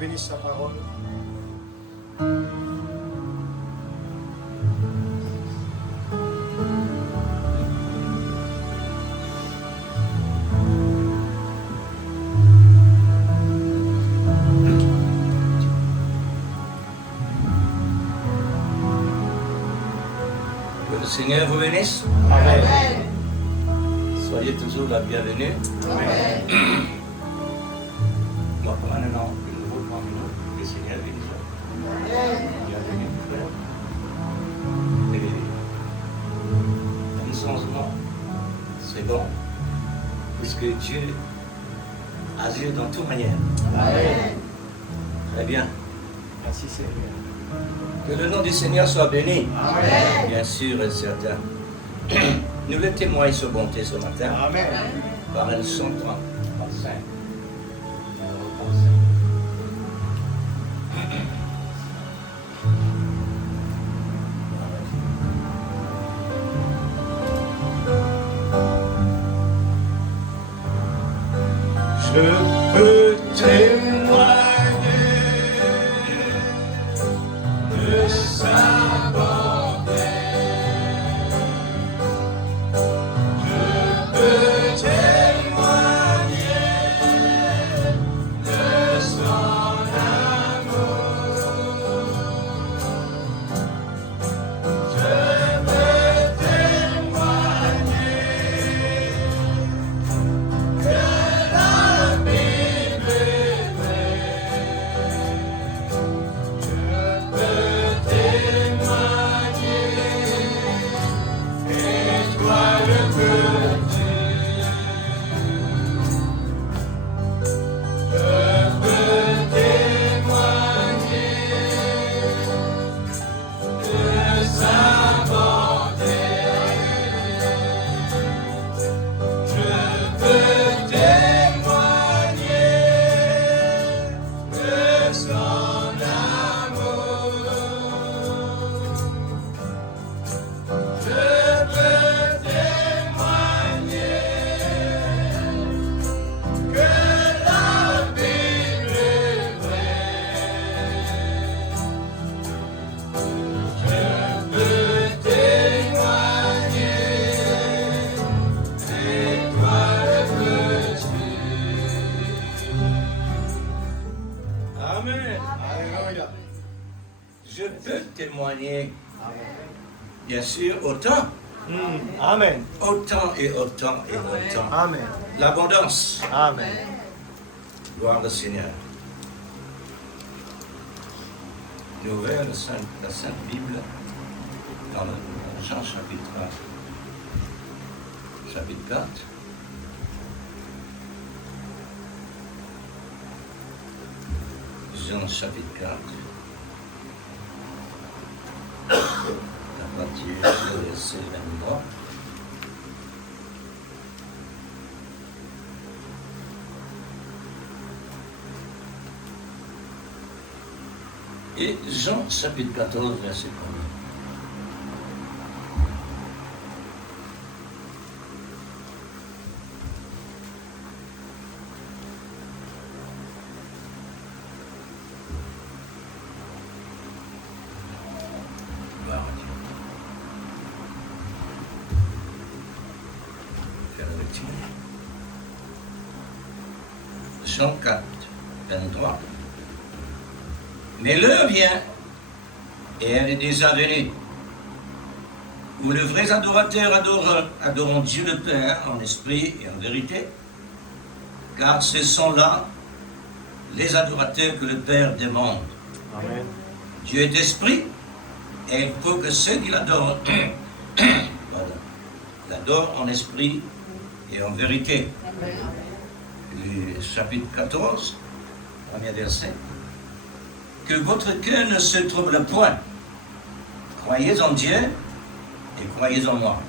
bénisse sa parole. Que le Seigneur vous bénisse. Amen. Soyez toujours la bienvenue. Amen. Bon, maintenant, de nouveau parmi nous, le Seigneur bénisse. Bienvenue, frère. Et un changement, c'est bon, puisque Dieu agit dans toute manière. Amen. Très bien. Merci Seigneur. Que le nom du Seigneur soit béni. Amen. Bien sûr et certain. Nous le témoignons sa bonté ce matin Amen. par un chant 35. Je peux témoigner de sa bonté. Je peux témoigner de son amour. Je peux témoigner que la Bible témoigner, bien sûr, autant. Amen. Autant et autant et autant. Amen. L'abondance. Amen. Gloire au Seigneur. J'ai ouvert la Sainte Bible dans Jean chapitre 4. Jean chapitre 4. À partir du verset 23. Et Jean chapitre 14, verset 1. Gloire à Dieu. Faire la lecture. Jean 4, 23. Mais l'heure vient, et elle est déjà venue, où les vrais adorateurs adoreront Dieu le Père en esprit et en vérité, car ce sont là les adorateurs que le Père demande. Amen. Dieu est esprit, et il faut que ceux qui l'adorent l'adorent en esprit et en vérité. Le chapitre 14, premier verset. Que votre cœur ne se trouble point. Croyez en Dieu et croyez en moi.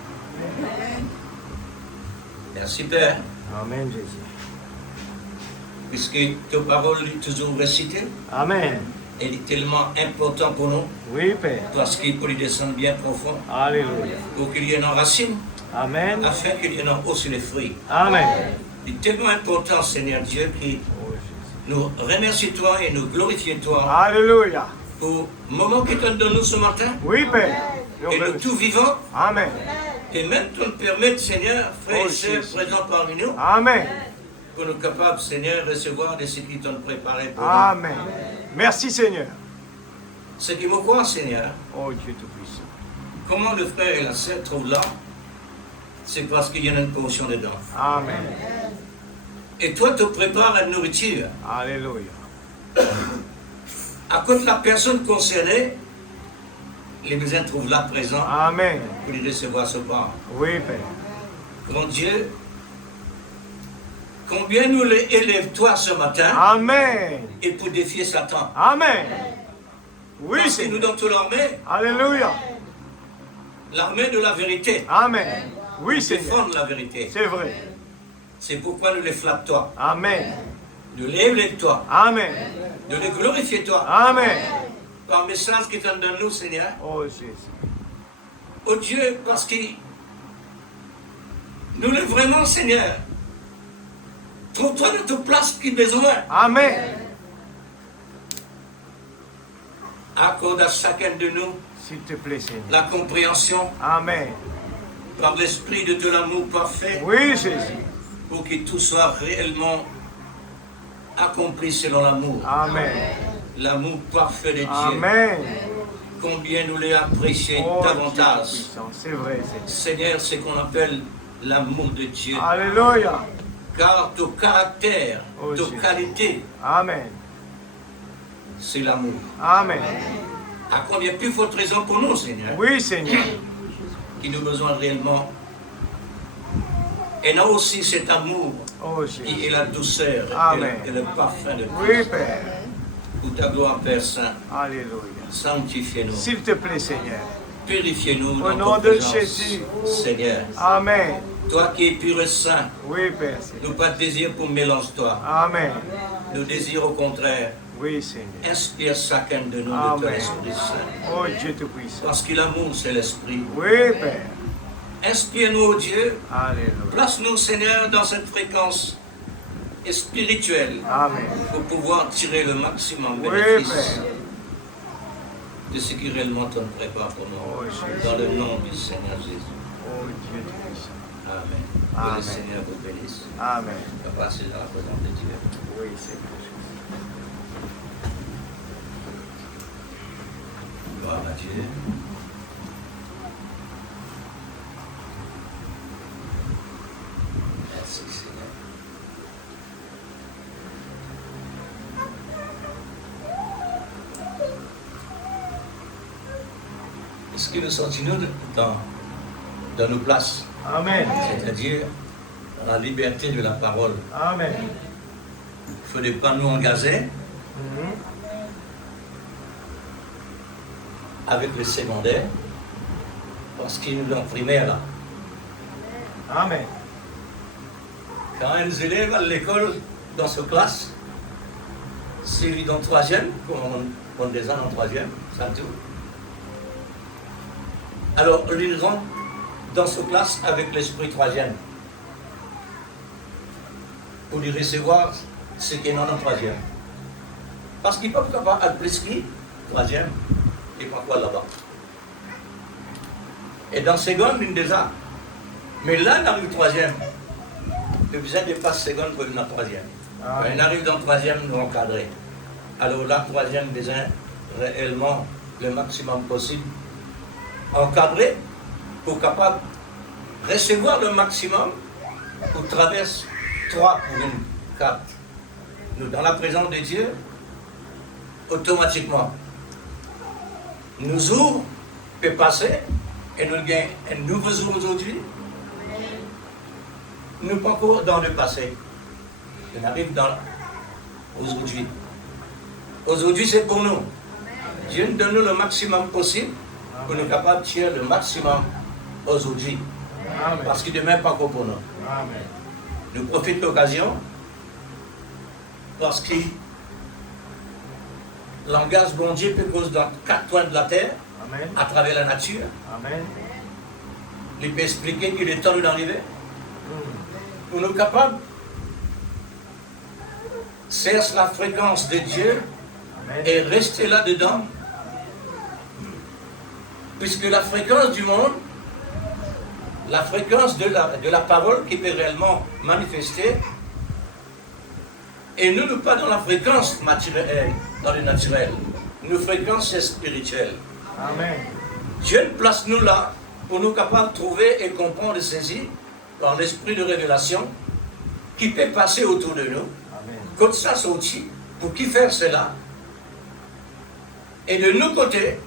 Merci Père, Amen, Jésus. puisque ta parole est toujours récitée, Amen. elle est tellement importante pour nous, Oui, Père. parce qu'il peut lui descendre bien profond, Alléluia. pour qu'il y ait une racine, Amen. afin qu'il y ait aussi les fruits. Amen. Il est tellement important, Seigneur Dieu, que Oh, Jésus. nous remercions toi et nous glorifions toi Alléluia. pour le moment que tu as donné nous ce matin, Oui, Père. et nous tout vivants. Amen. Et même tu nous permets, Seigneur, frères Oh, et sœurs Jésus. présents parmi nous, Amen. pour nous capables, Seigneur, de recevoir de ce qu'ils t'ont préparé pour nous. Amen. Merci, Seigneur. Ce qui me croit, Seigneur, Oh, Dieu Tout-Puissant. comment le frère et la sœur trouvent là, c'est parce qu'il y en a une portion dedans. Amen. Et toi, tu prépares la nourriture. Alléluia. À cause de la personne concernée, les besoins trouvent là présent Amen. pour les recevoir ce pain. Oui, Père. Grand Dieu, combien nous les élèves-toi ce matin Amen. et pour défier Satan. Amen. Oui, Parce que nous Seigneur. dans toute l'armée, Alléluia. l'armée de la vérité, Amen. Oui, Seigneur. défendre la vérité. C'est vrai. C'est pourquoi nous les flattons, Amen. nous les élèves-toi, Amen. nous les glorifions-toi. Amen. Par le message que tu en donnes nous, Seigneur. Oh, Jésus. Oh Dieu, parce que nous les vraiment, Seigneur, trouve-toi de toute place qui besoin. Amen. Accorde à chacun de nous S'il te plaît, Seigneur. la compréhension Amen. par l'esprit de ton amour parfait Oui, Jésus. pour que tout soit réellement accompli selon l'amour. Amen. L'amour parfait de Dieu. Amen. Combien nous l'avons apprécié Oh, Dieu davantage. Tout-Puissant. C'est vrai, Seigneur. Seigneur, c'est qu'on appelle l'amour de Dieu. Alléluia. Car ton caractère, Oh, ton Jésus. qualité, Amen. c'est l'amour. Amen. À combien plus forte raison pour nous, Seigneur, Oui, Seigneur. qui nous besoin réellement. Et là aussi cet amour Oh, qui est Jésus. la douceur Amen. et le parfum de Oui, Père. pour ta gloire, Père Saint. Alléluia. Sanctifiez-nous, S'il te plaît, Seigneur. purifiez-nous Au dans nom ta de présence, Jésus. Seigneur. Amen. Toi qui es pur et saint, Oui, Père. Seigneur. nous pas de désir pour mélange-toi. Amen. Nous désirons au contraire, Oui, Seigneur. inspire chacun de nous de ton Amen. Esprit Saint. Oh, Dieu Tout-Puissant. Parce que l'amour, c'est l'Esprit. Oui, Père. Inspire-nous, ô Dieu. Alléluia. Place-nous, Seigneur, dans cette fréquence spirituelle Amen. pour pouvoir tirer le maximum Oui, bénéfice Père. de ce qui réellement t'en prépare pour Oh, nous. Jésus. Dans le nom du Seigneur Jésus. Oh, Dieu Tout-Puissant. Amen. Que Amen. le Seigneur vous bénisse. Amen. Papa, c'est dans la présence de Dieu. Oui, Seigneur Jésus. Gloire à Dieu. Merci Seigneur. Est-ce que nous sentons dans nos places, Amen. c'est-à-dire la liberté de la parole? Amen. Il ne faudrait pas nous engager Mhm. avec le secondaire parce qu'ils nous l'ont primaire là. Amen. Quand un élève à l'école, dans sa classe, s'il est dans le troisième, comme on des ans en troisième, ça tout. Alors, il rentre dans sa classe avec l'esprit troisième pour lui recevoir ce qui est dans le troisième. Parce qu'il ne peut pas être plus qui, troisième, et pas quoi là-bas. Et dans seconde, il déjà. Mais là, il arrive troisième. Le besoin de pas seconde pour venir en troisième. Ah. Quand il arrive dans le troisième, nous encadrer. Alors là, troisième besoin réellement le maximum possible. Encadrer pour capable recevoir le maximum pour traverser 3 pour une 4. Nous, dans la présence de Dieu, automatiquement, nous ouvre, peut passer, et nous gagnons un nouveau jour aujourd'hui. Nous ne pas encore dans le passé. On arrive dans aujourd'hui. Aujourd'hui, c'est pour nous. Dieu nous donne le maximum possible pour nous capables de tirer le maximum aujourd'hui. Amen. Parce que demain, pas encore pour nous. Amen. Nous profitons de l'occasion parce que l'engagement bon Dieu peut cause dans 4 coins de la terre, Amen. à travers la nature. Amen. Il peut expliquer qu'il est temps d'arriver. Mm. Pour nous capables de chercher la fréquence de Dieu Amen. et rester là-dedans. Puisque la fréquence du monde, la fréquence de la parole qui peut réellement manifester, et nous ne pas dans la fréquence matérielle, dans le naturel. Nos fréquences c'est spirituelle. Amen. Dieu place nous là pour nous capables de trouver et comprendre et saisir par l'esprit de révélation qui peut passer autour de nous. Amen. Comme ça sorti, pour qui faire cela. Et de nos côtés,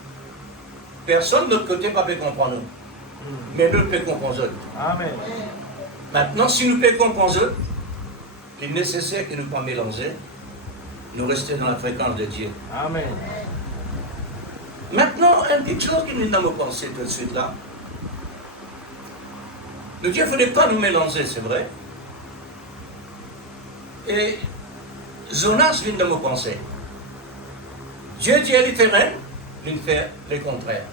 personne de notre côté ne peut comprendre nous. Mm. Mais nous pouvons comprendre eux. Amen. Maintenant, si nous pouvons comprendre eux, il est nécessaire que nous ne pas mélanger, nous rester dans la fréquence de Dieu. Amen. Maintenant, une petite chose qui nous dans nos pensées tout de suite là. Le Dieu ne fallait pas nous mélanger, c'est vrai. Et Jonas vient de nos pensées. Dieu dit elle est terrain, il fait le contraire.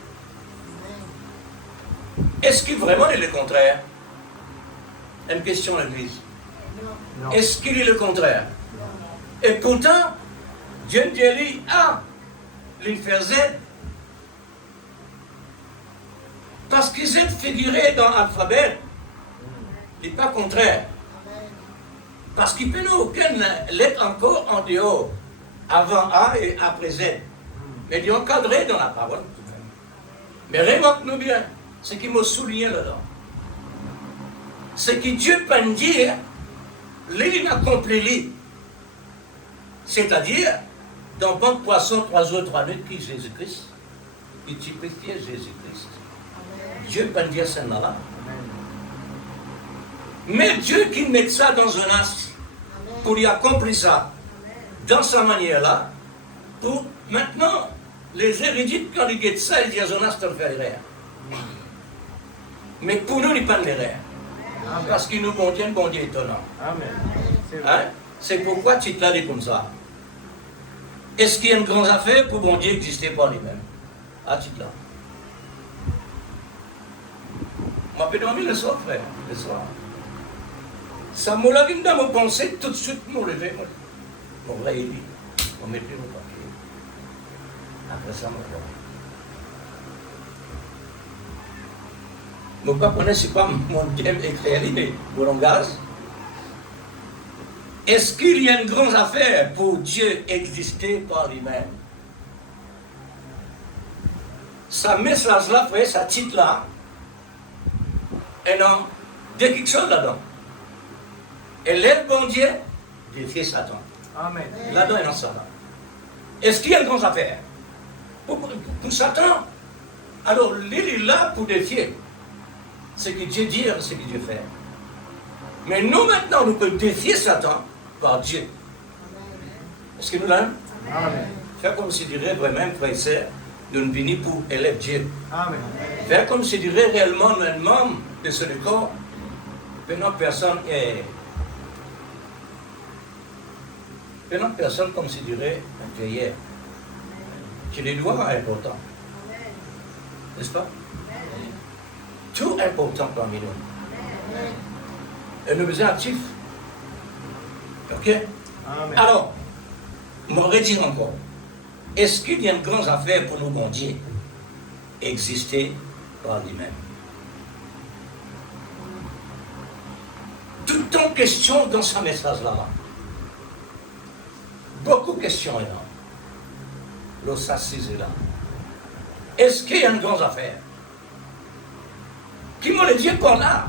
Est-ce qu'il vraiment est le contraire? Une question à l'église. Non. Est-ce qu'il est le contraire? Et pourtant, Dieu dit il faisait. Parce que Z figuré dans l'alphabet, il n'est pas contraire. Parce qu'il peut n'a aucune lettre encore en dehors, avant A et après Z. Mais il est encadré dans la parole. Mais remarque-nous bien, ce qui m'a souligné là-dedans, c'est que Dieu peut dire, il accompli. C'est-à-dire, dans Banque Poisson, 3 jours, 3 nuits, qui est Jésus-Christ, il typifie Jésus-Christ. Dieu peut dire ça là. Mais Dieu qui met ça dans un as, pour lui accomplir ça, dans sa manière-là, pour maintenant, les érudites, quand ils disent ça, ils disent Jonas te fait l'erreur. Mais pour nous, il n'y a pas l'erreur. Parce qu'il nous contient bon Dieu étonnant. Amen. C'est vrai. Hein? C'est pourquoi tu te l'as dit comme ça. Est-ce qu'il y a une grande affaire pour bon Dieu exister par lui-même? Ah, tu te l'as. Moi, je peux dormir le soir, frère, le soir. Ça m'a lavé dans mon pensée, tout de suite, je me levé. Mon vrai, il dit, on mettait mon papier. Après ça, mon frère. Mon papa ne sait pas mon thème éclairé, mon langage. Est-ce qu'il y a une grande affaire pour Dieu exister par lui-même? sa message-là, vous voyez, sa titre-là, et non, de quelque chose là-dedans. Et l'aide bon Dieu, défier Satan. Amen. Là-dedans, il y a Satan. Est-ce qu'il y a une grande affaire pour Satan? Alors, il est là pour défier ce que Dieu dit et ce que Dieu fait. Mais nous, maintenant, nous pouvons défier Satan par Dieu. Est-ce que nous l'avons? Amen. Faire comme si dirait vraiment, frère et sœur, de nous bénir pour élève Dieu. Amen. Faire comme si dirait réellement un membre de ce corps, venant personne est. Venant personne comme si dirait un vieillard. Qui les doigts important. N'est-ce pas? Tout important parmi nous. Et nous sommes actifs. Ok? Amen. Alors, m'aurait dit encore, est-ce qu'il y a une grande affaire pour nous, bon Dieu, exister par lui-même? Tout en question dans ce message-là. Beaucoup de questions là. Le s'assise là. Est-ce qu'il y a une grande affaire? Qui me le dit par là?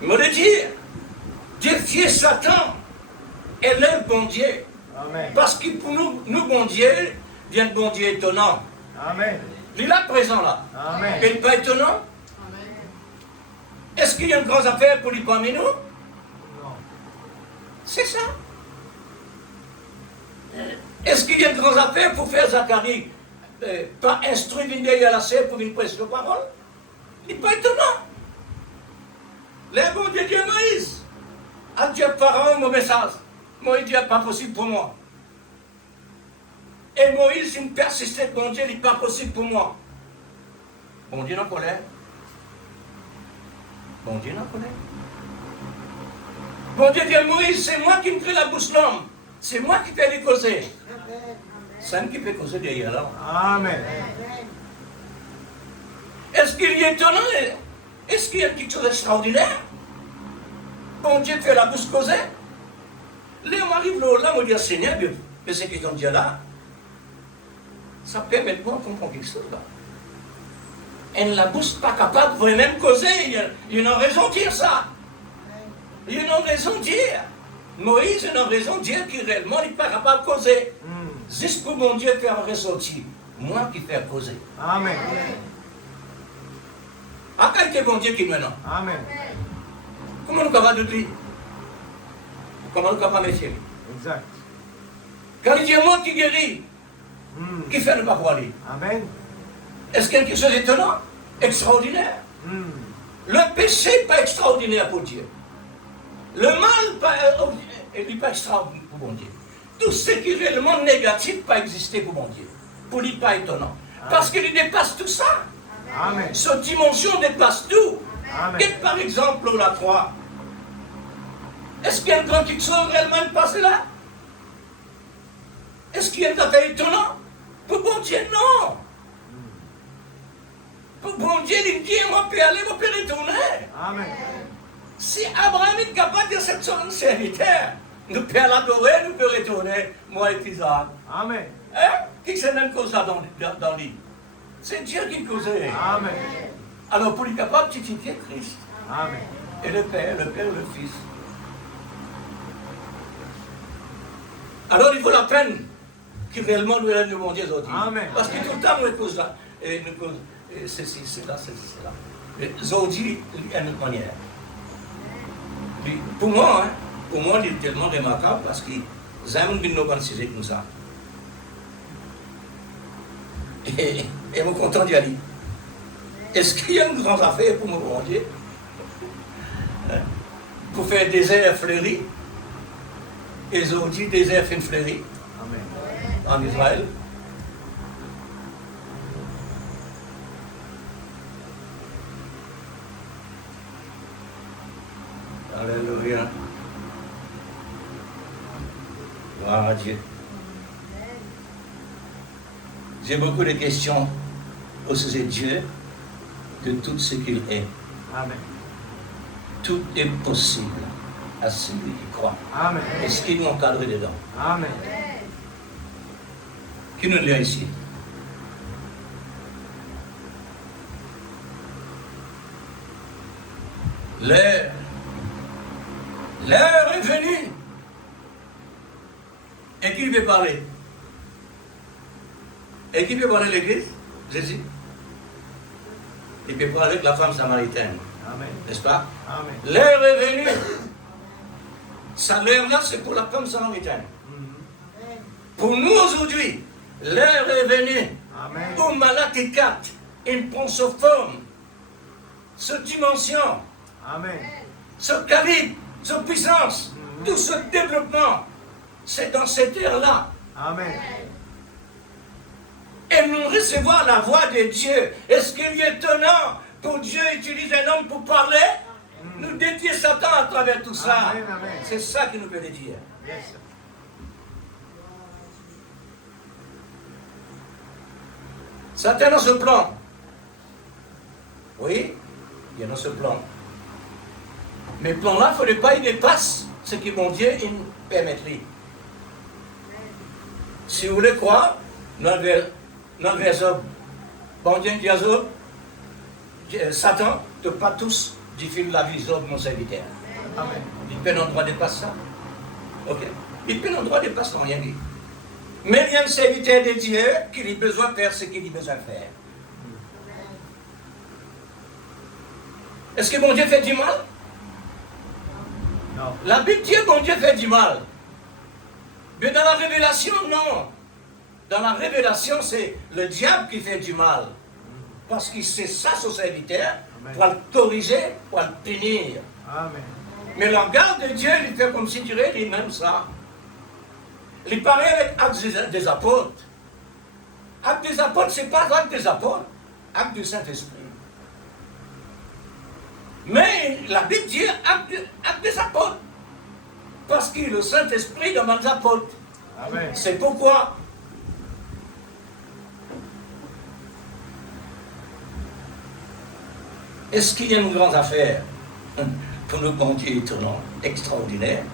Il me le dit, défier Satan et le bon Dieu. Amen. Parce que pour nous bon Dieu, vient de bon Dieu étonnant. Amen. Il est là présent là. Amen. Il n'est pas étonnant? Est-ce qu'il y a une grande affaire pour lui parmi nous? Non. C'est ça. Est-ce qu'il y a une grande affaire pour faire Zacharie pas instruire une à la serre pour une prêcher de parole? Il n'est pas étonnant. Le bon Dieu dit à Moïse, à Dieu par mon message. Moïse dit, pas possible pour moi. Et Moïse, il persistait, bon Dieu, il n'est pas possible pour moi. Bon Dieu, non colère. Bon Dieu, non colère. Bon Dieu dit à Moïse, c'est moi qui me crée la bouche de l'homme. C'est moi qui fais les causer. C'est moi qui fait causer derrière là. Amen. Est-ce qu'il y est étonnant? Est-ce qu'il y a quelque chose d'extraordinaire? Bon Dieu fait la bouche causée. Là, on arrive là, on dit, Seigneur, mais c'est que ton Dieu là, ça permet de comprendre quelque chose là. Et la bouche pas capable de même causer. Il y a une raison de dire ça. Il y a une raison de dire. Moïse a une raison de dire qu'il réellement n'est pas capable de causer. Juste pour mon Dieu faire ressortir. Moi qui fais causer. Amen. À quel est bon Dieu qui maintenant? Amen. Comment nous capables de dire? Comment nous capables de méfier? Exact. Quand il dit moi qui guérit, qui fait ne pas croire lui? Amen. Est-ce qu'il y a quelque chose d'étonnant? Extraordinaire? Le péché n'est pas extraordinaire pour Dieu. Le mal n'est pas extraordinaire pour bon Dieu. Tout ce qui est réellement négatif pas exister pour mon Dieu. Pour lui, pas étonnant. Parce qu'il dépasse tout ça. Amen. Cette dimension dépasse tout. Amen. Et par exemple, la croix. Est-ce qu'il y a une grande quelque chose réellement passé là? Est-ce qu'il y a une affaire étonnante? Pour bon Dieu, non. Pour bon Dieu, il dit, moi, je peux aller, moi, je peux retourner. Amen. Si Abraham est capable de cette serviteur, nous pouvons l'adorer, nous pouvons retourner, moi et Isaac. Amen. Hein? Qui c'est même cause ça dans l'île? C'est Dieu qui causait. Amen. Alors pour être capable de titifier Christ. Amen. Et le Père, le Fils. Alors il vaut la peine que réellement nous allons demander aujourd'hui. Amen. Parce que tout le temps nous cause là. Et nous cause ceci, cela, ceci, cela. Aujourd'hui, il y a une autre manière. Pour moi, il est tellement remarquable parce qu'ils aiment nous organiser comme ça. Et je suis content d'y aller. Est-ce qu'il y a une grande affaire pour me demander? Pour faire des airs fleuris? Et aujourd'hui, des airs fin fleuris Amen. en Israël. Alléluia. Gloire à Dieu. J'ai beaucoup de questions au sujet de Dieu, de tout ce qu'il est. Amen. Tout est possible à celui qui croit. Amen. Est-ce qu'il nous encadre dedans? Amen. Qui nous lit ici? L'heure est venue. Et qui veut parler? Et qui peut parler l'église? Jésus. Il peut parler avec la femme samaritaine. Amen. N'est-ce pas? Amen. L'heure est venue. Ça, l'heure-là, c'est pour la femme samaritaine. Pour nous aujourd'hui, l'heure est venue Amen. où Malachie 4, il prend ce forme, cette dimension, Amen. ce calibre, cette puissance, tout ce développement, c'est dans cette ère-là. Amen. Et nous recevoir la voix de Dieu. Est-ce qu'il est étonnant pour Dieu utiliser un homme pour parler? Nous défier Satan à travers tout ça. Amen, amen. C'est ça qu'il nous peut le dire. Yes, sir. Satan a ce plan. Oui, il y a ce plan. Mais le plan-là, il ne faudrait pas qu'il dépasse ce que mon Dieu il nous permettrait. Si vous voulez croire, notre verset, bon Dieu dit à Job, Satan, ne pas tous diffuse la vie, Job, mon serviteur. Amen. Il peut un droit de passer ça. Ok? Il peut un droit de passer, non, rien dit. Mais il y a un serviteur de Dieu qui a besoin de faire ce qu'il a besoin de faire. Est-ce que mon Dieu fait du mal? Non. La Bible dit que mon Dieu fait du mal. Mais dans la révélation, non. Dans la révélation, c'est le diable qui fait du mal. Parce qu'il sait ça, son serviteur, pour le corriger, pour le punir. Amen. Mais le regard de Dieu, il fait comme si tu dirais lui-même ça. Il paraît avec Actes des apôtres. Actes des apôtres, ce n'est pas Actes des apôtres, Actes du Saint-Esprit. Mais la Bible dit Actes des apôtres. Parce que le Saint-Esprit dans les apôtres. Amen. C'est pourquoi est-ce qu'il y a une grande affaire pour nous, bon Dieu étonnant, extraordinaire,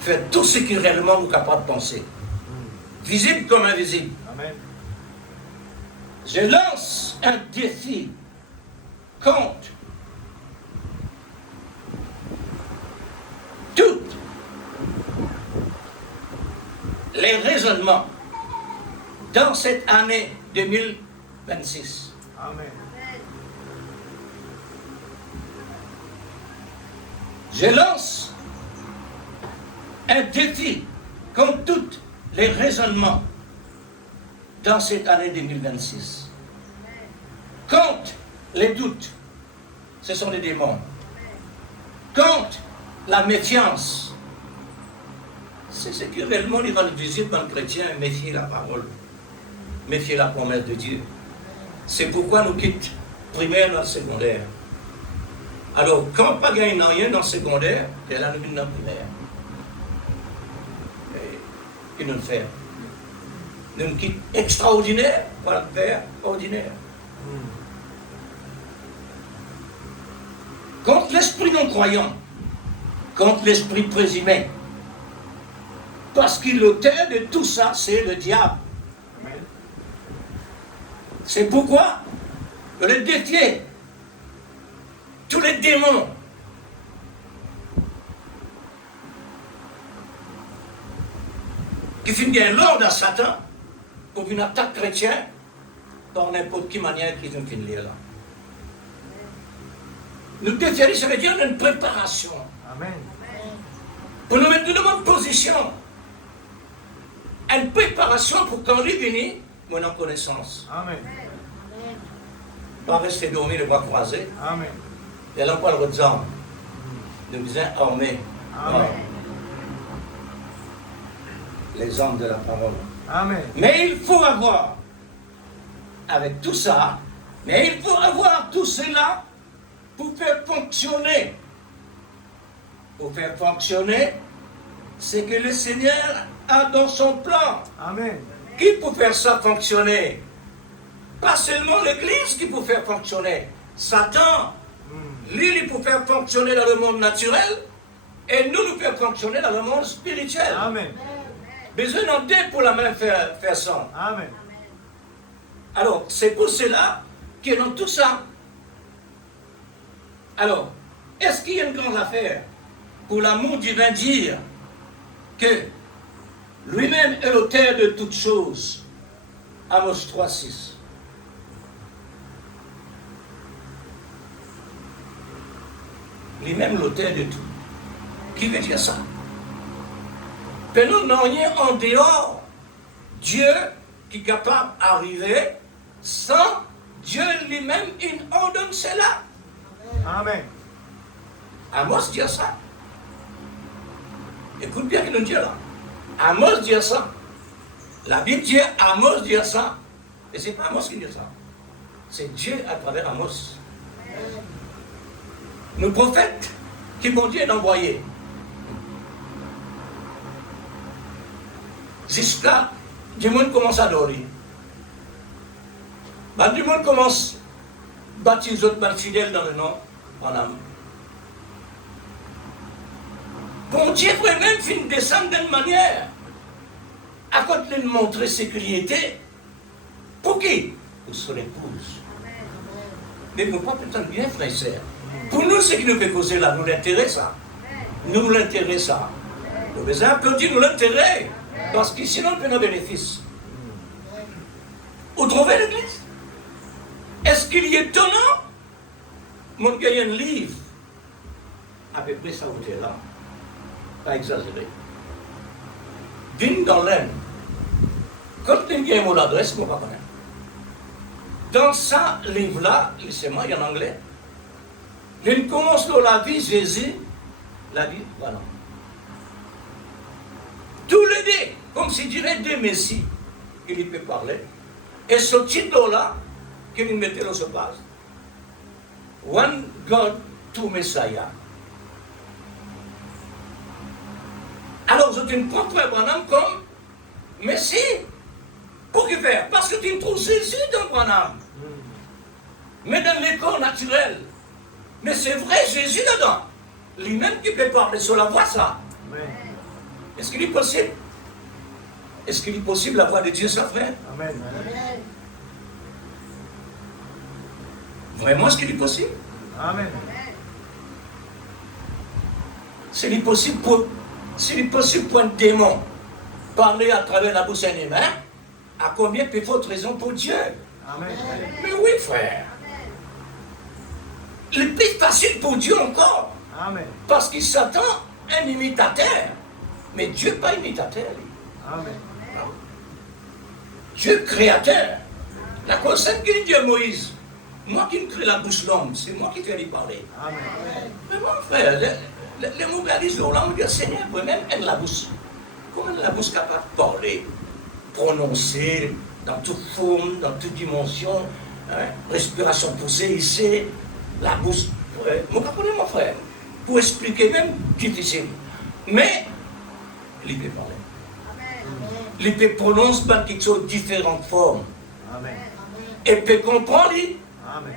faire tout ce qui réellement nous est capable de penser, visible comme invisible. Amen. Je lance un défi contre tous les raisonnements dans cette année 2026. Amen. Je lance un défi contre tous les raisonnements dans cette année 2026. Contre les doutes, ce sont des démons. Contre la méfiance, c'est ce que réellement il va le visible dans le chrétien, méfier la parole, méfier la promesse de Dieu. C'est pourquoi nous quittons primaire dans le secondaire. Alors, quand pas gagner rien dans le secondaire, il y a la nouvelle dans le primaire. Et nous le faire. Nous nous quittons extraordinaire pour le faire ordinaire. Contre l'esprit non-croyant, contre l'esprit présumé. Parce que l'auteur de tout ça, c'est le diable. Amen. C'est pourquoi le défier tous les démons qui finissent l'ordre à Satan pour une attaque chrétienne dans n'importe quelle manière qu'ils ont fini là. Nous défier, ça veut dire une préparation Amen. pour nous mettre dans une position. Une préparation pour quand il vient, nous en connaissance. Amen. Pas rester dormir les bras croisés. Amen. Et là, pas le redescendre. Nous disons armés. Amen. Les hommes de la parole. Amen. Mais il faut avoir, avec tout ça, mais il faut avoir tout cela pour faire fonctionner. Pour faire fonctionner, c'est que le Seigneur a dans son plan. Amen. Qui peut faire ça fonctionner? Pas seulement l'Église qui peut faire fonctionner. Satan, lui, il peut faire fonctionner dans le monde naturel et nous faire fonctionner dans le monde spirituel. Amen. Besoin d'en deux pour la même façon. Amen. Alors, c'est pour cela que dans tout ça. Alors, Est-ce qu'il y a une grande affaire pour l'amour divin dire que lui-même est l'auteur de toutes choses? Amos 3,6. Lui-même l'auteur de tout. Qui veut dire ça? Que nous n'avons rien en dehors. Dieu qui est capable d'arriver sans Dieu lui-même, il ordonne cela. Amen. Amos dit ça. Écoute bien ce qu'il nous dit là. Amos dit ça. La Bible dit Amos dit ça. Et ce n'est pas Amos qui dit ça. C'est Dieu à travers Amos. Nos prophètes qui vont Dieu d'envoyer. Jusqu'à du monde commence à dormir. Du monde commence à baptiser les autres fidèles dans le nom en âme. Bon Dieu pourrait même finir descendre d'une manière à côté de montrer ce qu'il était. Pour qui? Pour son épouse. Mais nous pas peut-être bien, frères et sœurs. Pour nous, ce qui nous fait causer là, nous l'intéresse ça. Nous l'intéresse ça. Nous devons applaudir nous l'intérêt. Parce que sinon, on peut nos bénéfices. Vous trouvez l'église? Est-ce qu'il est étonnant? Mon gars, il y a un livre. À peu près ça, vous êtes là. Pas exagéré. D'une dans l'aine. Quand il y a un mot d'adresse, je ne sais pas connaître. Dans ce livre-là, laissez-moi, il y a en anglais. Il commence dans la vie Jésus, la vie, voilà. Tous les deux, comme s'il dirait deux messies, qu'il peut parler. Et ce titre-là, qu'il mettait dans ce base. One God, two Messiah. Alors, je te prends Frère Branham comme Messie. Pour qu'il faire? Parce que tu me trouves Jésus dans Branham. Mais dans les corps naturels. Mais c'est vrai, Jésus dedans. Lui-même qui peut parler sur la voix, ça. Amen. Est-ce qu'il est possible? Est-ce qu'il est possible la voix de Dieu, ça, frère? Amen. Vraiment, est-ce qu'il est possible? Amen. C'est possible pour un démon parler à travers la bouche d'un humain. À combien peut votre raison pour Dieu? Amen. Mais oui, frère. Le plus facile pour Dieu encore. Amen. Parce qu'il s'attend un imitateur. Mais Dieu pas imitateur. Lui. Amen. Dieu créateur. La concept qu'il dit à Moïse, moi qui me crée la bouche longue, c'est moi qui fais lui parler. Amen. Mais mon frère, les mots réalisent là, on dit Seigneur, vous-même, aide la bouche. Comment la bouche est capable de parler, prononcer dans toute forme, dans toute dimension, hein, respiration poussée ici, la bouche. Vous comprenez, mon frère? Pour expliquer même difficile. Mais, il peut parler. Il peut prononcer par quelque chose de différentes formes. Amen. Et peut comprendre. Amen.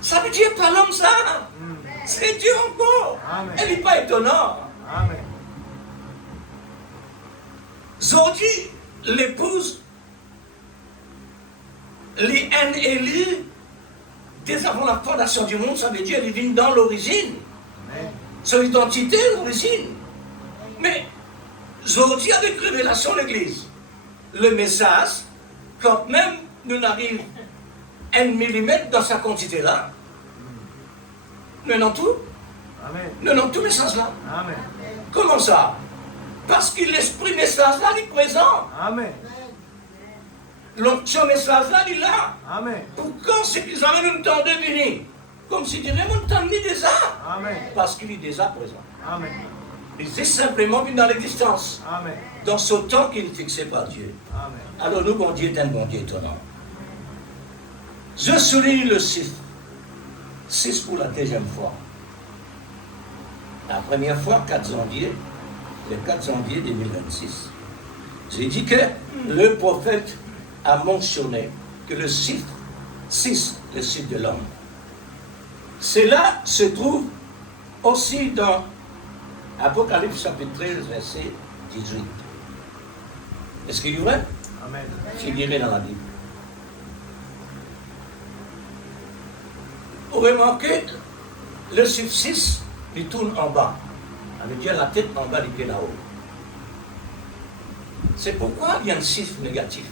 Ça veut dire pas l'homme ça. C'est Dieu encore. Amen. Elle n'est pas étonnante. Amen. Aujourd'hui, l'épouse, les un élu, dès avant la fondation du monde, ça veut dire qu'elle vient dans l'origine. Amen. Son identité, l'origine. Mais aujourd'hui, avec révélation de l'Église, le message, quand même nous n'arrive 1 millimètre dans sa quantité-là, nous n'avons tout. Amen. Nous avons tout message-là. Amen. Comment ça? Parce que l'esprit message-là, il est présent. Amen. L'onction message-là, il est là. Amen. Pourquoi c'est qu'ils amènent une temps de venir? Comme si dirait, mon temps mis déjà. Amen. Parce qu'il est déjà présent. Amen. Il est simplement venu dans l'existence. Amen. Dans ce temps qu'il est fixé par Dieu. Amen. Alors nous, bon Dieu est un bon Dieu étonnant. Je souligne le 6. 6 pour la deuxième fois. La première fois, 4 janvier, le 4 janvier 2026. J'ai dit que le prophète a mentionné que le chiffre 6, le chiffre de l'homme. Cela se trouve aussi dans Apocalypse chapitre 13, verset 18. Est-ce qu'il y aurait? Amen. Je dirais dans la Bible. Vous remarquez, le chiffre 6, il tourne en bas. Ça veut dire la tête en bas, il était là-haut. C'est pourquoi il y a un chiffre négatif.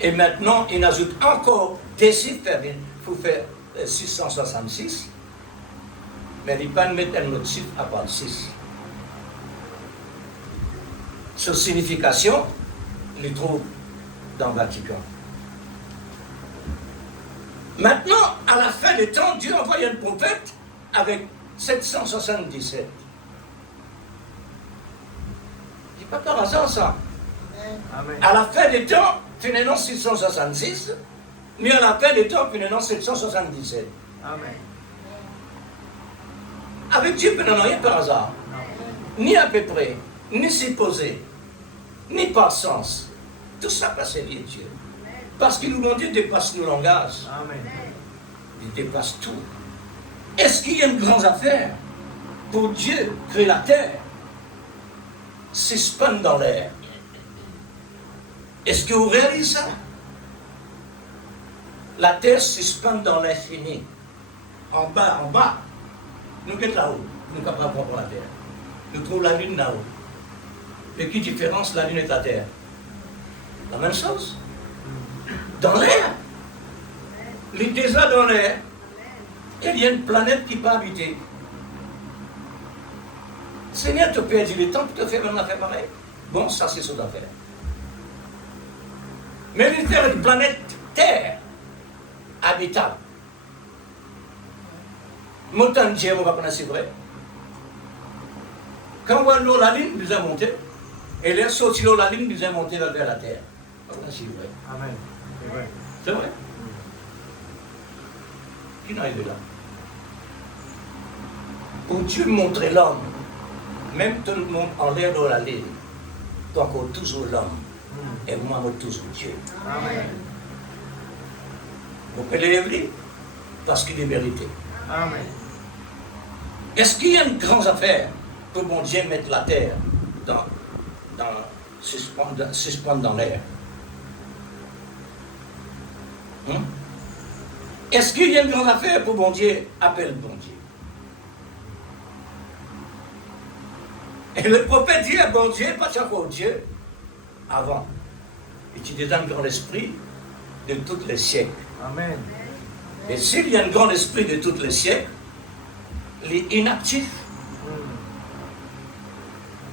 Et maintenant, il ajoute encore des chiffres, il faut faire 666, mais il ne va pas mettre un autre chiffre à part 6. Cette signification, il le trouve dans le Vatican. Maintenant, à la fin des temps, Dieu envoie un prophète avec 777. C'est pas par hasard ça. Amen. À la fin des temps, finalement 666, mais à la fin des temps, finalement 777. Amen. Avec Dieu, il n'y a rien par hasard. Ni à peu près, ni supposé, ni par sens. Tout ça passe bien Dieu. Parce que mon Dieu dépasse le langage. Amen. Il dépasse tout. Est-ce qu'il y a une grande affaire pour Dieu créer la terre, suspendre dans l'air? Est-ce que vous réalisez ça? La terre suspend dans l'infini. En bas. Nous sommes là-haut. Nous sommes capables de comprendre la terre. Nous trouvons la lune là-haut. Mais qui différence la lune et la terre? La même chose. Dans l'air. Il est déjà dans l'air. Il y a une planète qui peut habiter. Seigneur te perdu le temps pour te faire une affaire pareille. Bon, ça c'est son affaire. Mais il fait une planète Terre habitable. Montagne Dieu, on va connaître, c'est vrai. Quand on voit l'eau, la ligne, nous a monté. Et l'air sorti l'eau, la ligne, nous a monté vers la Terre. C'est vrai. Amen. C'est vrai. C'est vrai. Qui n'arrive là? Pour Dieu montrer l'homme, même tout le monde en l'air dans la ligne, toi encore toujours l'homme, et moi toujours Dieu. Amen. Vous pouvez l'élever parce qu'il est mérité. Amen. Est-ce qu'il y a une grande affaire pour mon Dieu mettre la terre suspendre dans l'air? Est-ce qu'il y a une grande affaire pour mon Dieu appeler bon Dieu? Et le prophète dit à bon Dieu, pas encore Dieu, avant. Et tu es un grand esprit de tous les siècles. Amen. Et s'il y a un grand esprit de tous les siècles, il est inactif.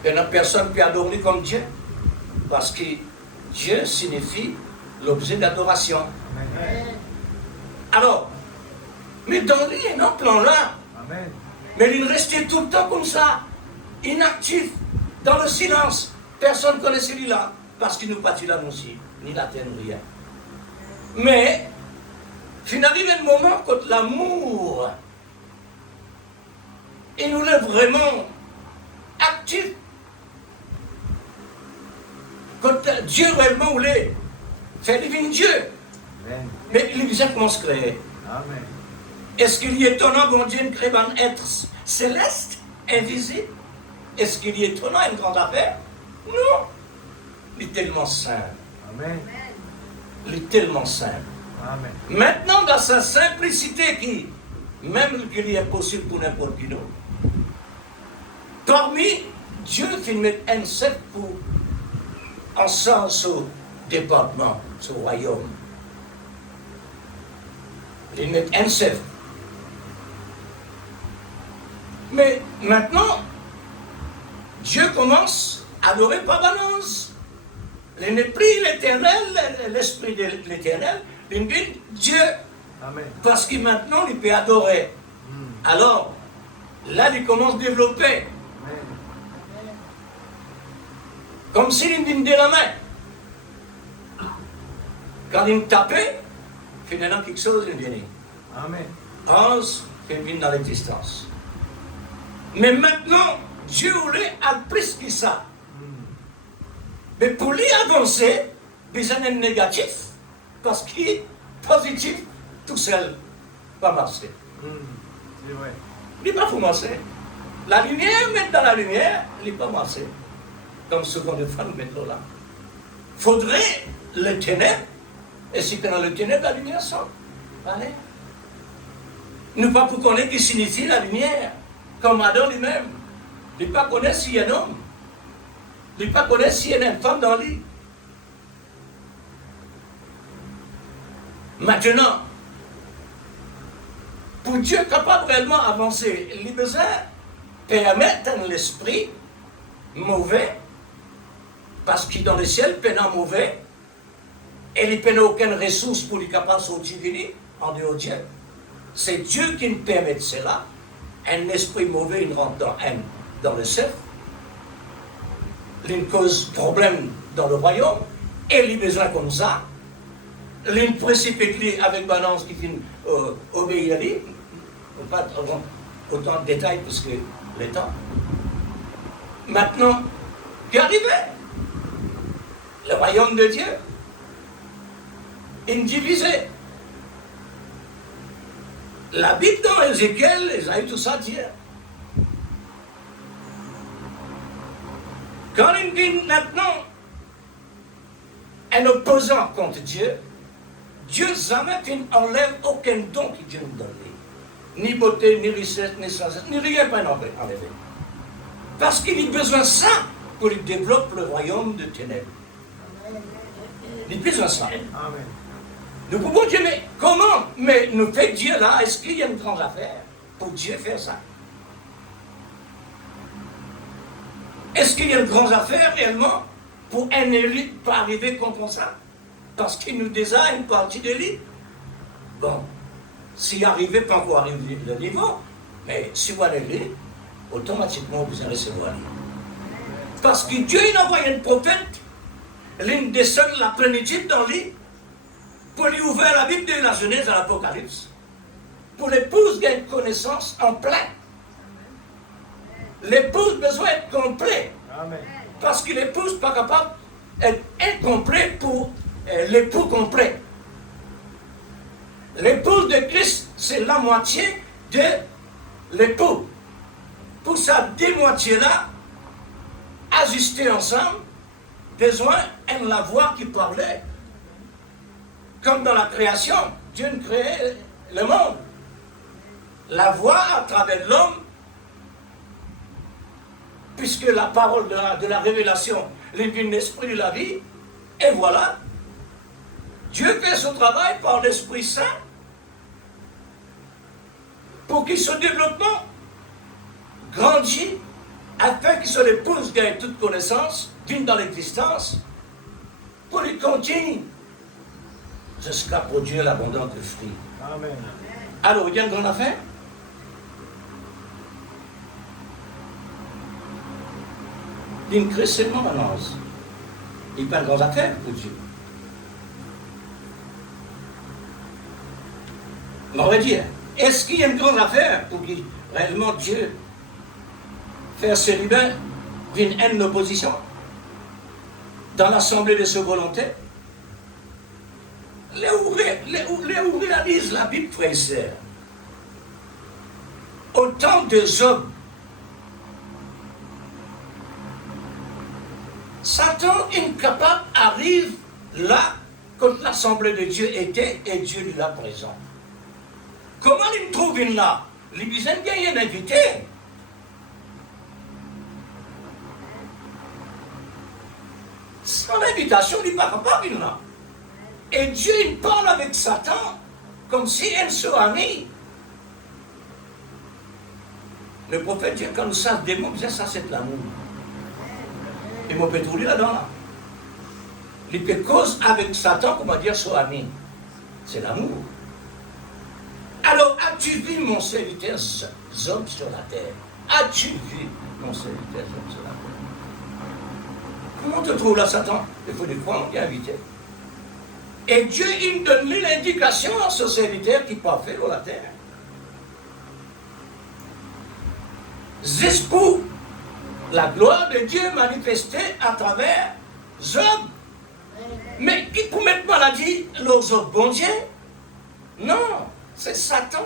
Et personne ne peut adorer comme Dieu. Parce que Dieu signifie l'objet d'adoration. Amen. Alors, mais dans lui, il y a un plan là. Amen. Mais il restait tout le temps comme ça, inactif, dans le silence. Personne ne connaît celui-là, parce qu'il nous partit là aussi, ni la terre, ni rien. Mais, il arrive un moment quand l'amour, il nous est vraiment actif. Quand Dieu réellement voulait faire vivre Dieu, Amen. mais il vient comment se créer. Amen. Est-ce qu'il y est étonnant, bon Dieu, de créer un être céleste, invisible? Est-ce qu'il y est étonnant, une grande affaire? Non. Il est tellement simple. Amen. Il est tellement simple. Amen. Maintenant, dans sa simplicité qui, même qu'il est possible pour n'importe qui d'autre, parmi Dieu qui met un seul pour en sens au département, au royaume. Il met un seul. Mais maintenant, Dieu commence à adorer par balance. Il n'est plus l'éternel, l'esprit de l'éternel, il dit Dieu, Amen. parce que maintenant il peut adorer. Alors, là, il commence à développer, Amen. comme s'il me de la main. Quand il me tapait, finalement quelque chose il vient. Amen. Pense qu'il vient dans l'existence. Mais maintenant, Dieu voulait aller plus que ça. Mais pour lui avancer, besoin d'un négatif, parce qu'il est positif, tout seul, pas marcher. C'est vrai. Il n'est pas pour marcher. La lumière, mettre dans la lumière, il n'est pas marché. Comme souvent des fois nous mettons là. Il faudrait le ténèbre, et si tu as le ténèbre, la lumière sort. Allez. Nous pas pour connaître ce qui signifie la lumière, comme Adam lui-même. Il ne pas connaître s'il y a un homme. Il ne pas connaître s'il y a une femme dans le lit. Maintenant, pour Dieu capable réellement d'avancer, il a besoin de permettre à l'esprit mauvais, parce qu'il est dans le ciel, pénant mauvais, et il n'a aucune ressource pour lui capable de sortir en dehors de Dieu. C'est Dieu qui nous permet cela. Un esprit mauvais, il rentre dans le ciel. Il cause problème dans le royaume, et il a besoin comme ça. Il précipite avec balance qui finit obéir à lui. On ne va pas autant de détails parce que le temps. Maintenant, qu'arrivait le royaume de Dieu, il divisait. La Bible dans Ézéchiel, Esaïe, tout ça dit. Quand il dit maintenant un opposant contre Dieu, Dieu jamais n'enlève aucun don que Dieu nous donne. Ni beauté, ni richesse, ni sagesse, ni rien pas enlever. Parce qu'il a besoin de ça pour qu'il développe le royaume de ténèbres. Il a besoin de ça. Amen. Nous pouvons dire, mais comment? Mais nous fait Dieu là, est-ce qu'il y a une grande affaire pour Dieu faire ça? Est-ce qu'il y a une grande affaire réellement pour un élu pas arriver contre ça? Parce qu'il nous désigne une partie de lui. Bon, s'il arrivait, pas encore arrivé le niveau, mais si vous allez, automatiquement vous allez recevoir lui. Parce que Dieu il envoie un prophète, il descend la plénitude dans lui, pour lui ouvrir la Bible de la Genèse à l'Apocalypse. Pour l'épouse qui a une connaissance en plein. L'épouse a besoin d'être complet. Amen. Parce que l'épouse n'est pas capable d'être incomplet pour l'époux complet. L'épouse de Christ, c'est la moitié de l'époux. Pour ça, deux moitiés-là, ajustées ensemble, besoin de la voix qui parlait. Comme dans la création, Dieu créait le monde. La voix à travers l'homme, puisque la parole de la révélation, l'esprit de la vie, et voilà, Dieu fait son travail par l'Esprit Saint pour qu'il se développement grandisse afin qu'il se l'épouse gagne toute connaissance, vienne dans l'existence, pour lui continue jusqu'à produire l'abondance de fruits. Amen. Alors, il y a une grande affaire? Il crée seulement la lance. Il n'y a pas une grande affaire pour Dieu. On va dire, est-ce qu'il y a une grande affaire pour que réellement Dieu fasse célibat d'une haine d'opposition dans l'assemblée de sa volonté? Les ouvriers lisent la Bible, frères et sœurs. Au temps de Job, Satan incapable arrive là quand l'assemblée de Dieu était et Dieu lui l'a présent. Comment il trouve une là? Il disait qu'il y a un invité. Sans invitation, il ne parle pas une là. Et Dieu il parle avec Satan comme si elle se amie. Le prophète dit quand nous savons des mots, ça c'est de l'amour. Et mon pétrole là-dedans là. Il peut cause avec Satan, comment dire, soit ami. C'est l'amour. Alors, as-tu vu mon serviteur Job sur la terre? As-tu vu mon serviteur Job sur la terre? Comment te trouves là, Satan? Il faut des fois, on est invité. Et Dieu, il donne l'indication à ce serviteur qui peut faire sur la terre. Juste pour la gloire de Dieu manifestée à travers Job. Mais qui pour mettre maladie leurs autres bon Dieu? Non, c'est Satan.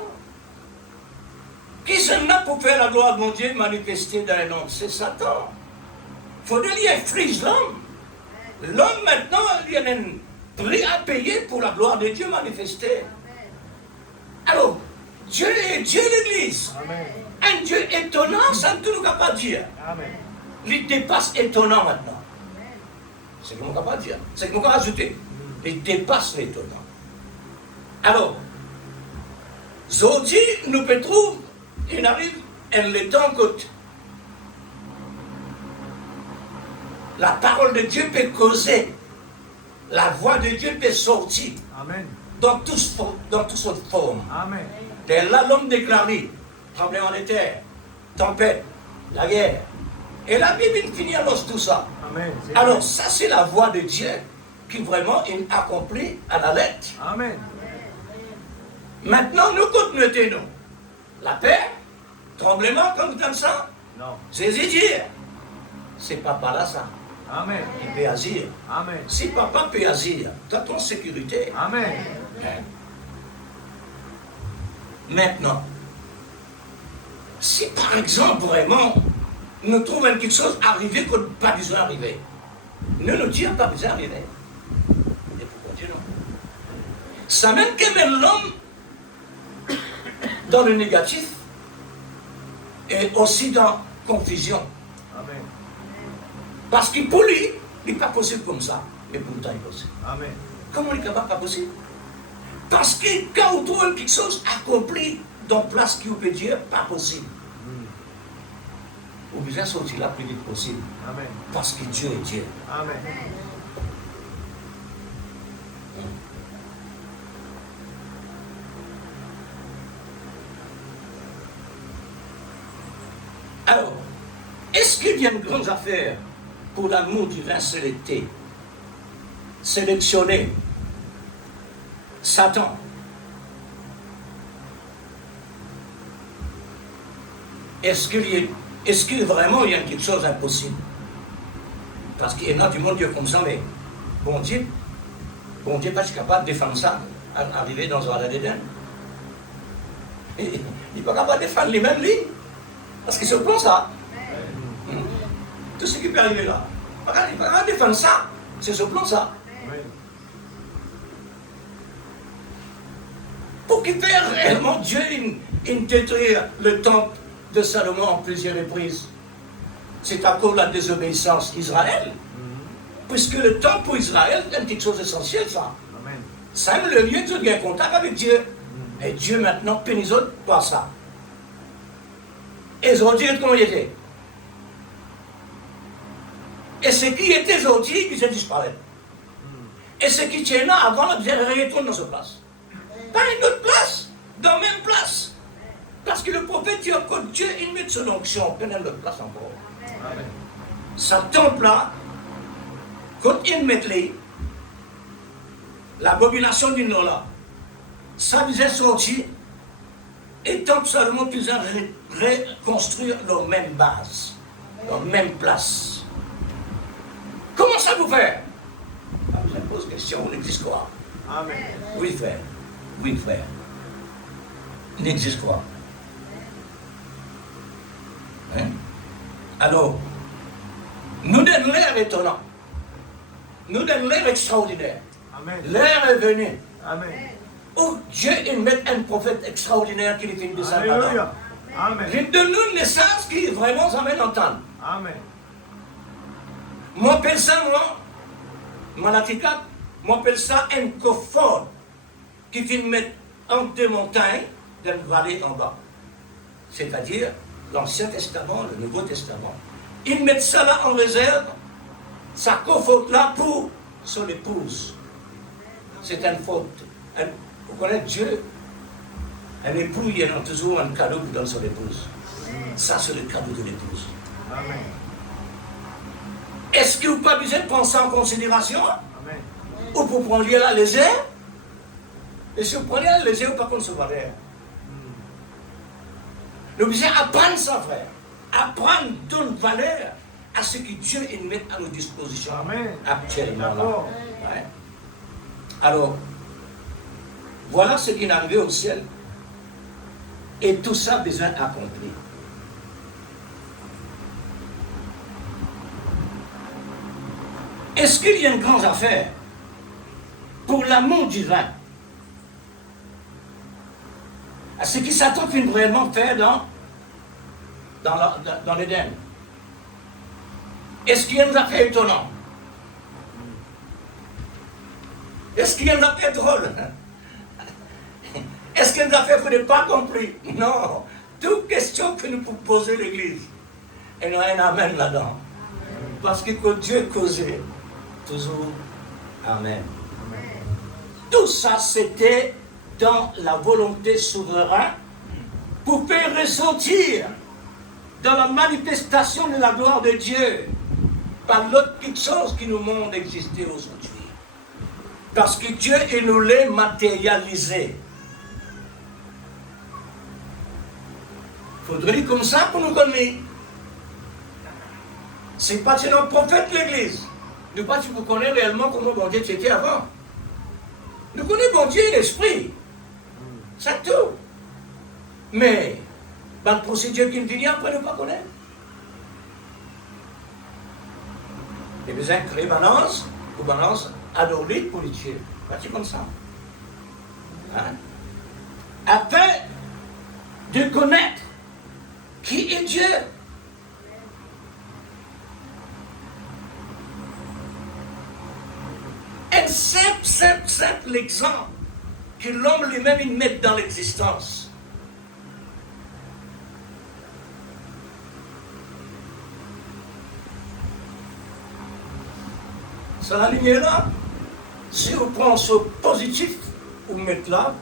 Qui se n'a pour faire la gloire de mon Dieu manifestée dans un homme? C'est Satan. Il faut qu'il afflige l'homme. L'homme maintenant, il y a un prix à payer pour la gloire de Dieu manifestée. Alors, Dieu est Dieu l'Église. Amen. Un Dieu étonnant, ça ne nous va pas dire. Amen. Il dépasse étonnant maintenant. C'est ce qu'on ne va pas dire. C'est ce qu'on va rajouter. Il dépasse l'étonnant. Alors, Zodi, nous peut trouver, il arrive, elle est en côte. La parole de Dieu peut causer. La voix de Dieu peut sortir Amen. dans toute forme. Amen. Et là, l'homme déclaré, tremblement de terre, tempête, la guerre. Et la Bible finit alors tout ça. Amen. C'est Alors, vrai. ça, c'est la voix de Dieu qui vraiment est accomplie à la lettre. Amen. Maintenant, nous continuons. La paix, tremblement comme ça, Non. c'est dire. C'est papa là, ça. Amen. Il peut agir. Amen. Si papa peut agir, tu as ton sécurité. Amen. Maintenant, si par exemple, vraiment, nous trouvons quelque chose arrivé qu'on n'a pas besoin d'arriver, ne nous disons pas besoin d'arriver. Et pourquoi Dieu non? Ça mène que même l'homme dans le négatif et aussi dans confusion. Amen. Parce que pour lui, il n'est pas possible comme ça, mais pourtant il est possible. Amen. Comment il n'est pas possible? Parce que quand on trouve quelque chose accompli dans place qui peut dire pas possible, on besoin de sortir là le plus vite possible. Amen. Parce que Dieu est Dieu. Amen. Alors, est-ce qu'il y a une grande affaire pour l'amour divin sélecté, sélectionné, Satan? Est-ce que vraiment il y a quelque chose d'impossible? Parce qu'il y en a du monde Dieu comme ça, mais bon Dieu pas capable de défendre ça, arriver dans le jardin d'Éden. Il n'est pas capable de défendre lui-même, lui. Parce qu'il se prend ça. Tout ce qui peut arriver là. Il ne peut pas défendre ça. C'est ce plan ça. Amen. Pour qu'il puisse réellement Dieu détruire le temple de Salomon en plusieurs reprises. C'est à cause de la désobéissance d'Israël. Puisque le temple pour Israël, c'est quelque chose d'essentiel ça. Amen. C'est le lieu de gagner contact avec Dieu. Et Dieu maintenant pénit les autres par ça. Et Zodi, comment il était? Et ce qui était Zodi, il se disparaît. Et ce qui tient là, avant, il retourne dans sa place. Pas une autre place, dans la même place. Parce que le prophète dit que Dieu, il met son onction, il l'autre place encore. Amen. Ça tombe là, quand il met les, l'abomination du nom là, ça faisait sortir, et tant que seulement qu'ils ont reconstruire leur même base, leur même place. Comment ça vous fait? Ah, je me pose question, il existe quoi? Amen. Oui, frère. Oui, frère. Il existe quoi? Hein? Alors, nous donnons l'air étonnant. Nous donnons l'air extraordinaire. Amen. L'air est venu. Amen. Où Dieu il met un prophète extraordinaire qui est fait de sa parole. Alléluia. Amen. Il donne nous une naissance qui vraiment s'amène à entendre. Amen. Moi, appelle ça, Malatika, moi, appelle ça un coffre qui vient mettre entre deux montagnes d'une vallée en bas. C'est-à-dire l'Ancien Testament, le Nouveau Testament. Ils mettent ça là en réserve, ça coffre là pour son épouse. C'est une faute. Vous connaissez Dieu, un époux, il y a toujours un cadeau pour donner son épouse. Ça, c'est le cadeau de l'épouse. Amen. Est-ce que vous n'avez pas besoin de prendre ça en considération? Amen. Ou pour prendre la légère? Et si vous prenez la légère, vous ne pouvez pas concevoir l'air. Nous devons apprendre ça, frère. Apprendre, donner valeur à ce que Dieu met à nos dispositions. Amen. Actuellement. Là. D'accord. Ouais. Alors, voilà ce qui est arrivé au ciel. Et tout ça besoin accompli. Est-ce qu'il y a une grande affaire pour l'amour divin à ce que Satan finit réellement faire dans l'Éden. Est-ce qu'il y a une affaire étonnante? Est-ce qu'il y a une affaire drôle? Est-ce qu'il y a une affaire que vous n'avez pas compris? Non. Toute question que nous pouvons poser l'Église, il y a un amen là-dedans. Parce que Dieu causait toujours amen. Tout ça, c'était dans la volonté souveraine pour faire ressortir dans la manifestation de la gloire de Dieu par l'autre petite chose qui nous montre d'exister aujourd'hui. Parce que Dieu, il nous l'a matérialisé. Il faudrait dire comme ça pour nous connaître. C'est pas que notre prophète l'Église. Nous pas si vous connaissez réellement comment bon Dieu c'était avant. Nous connaissons bon Dieu et l'Esprit. C'est tout. Mais, la procédure qui nous dit après, nous ne pas connaître. Il y a besoin de créer balance, ou balance adorée pour les Dieu. C'est comme ça. Hein? Afin de connaître qui est Dieu. Un simple exemple que l'homme lui-même il met dans l'existence. C'est la lumière là. Si on prend ce positif, on met là,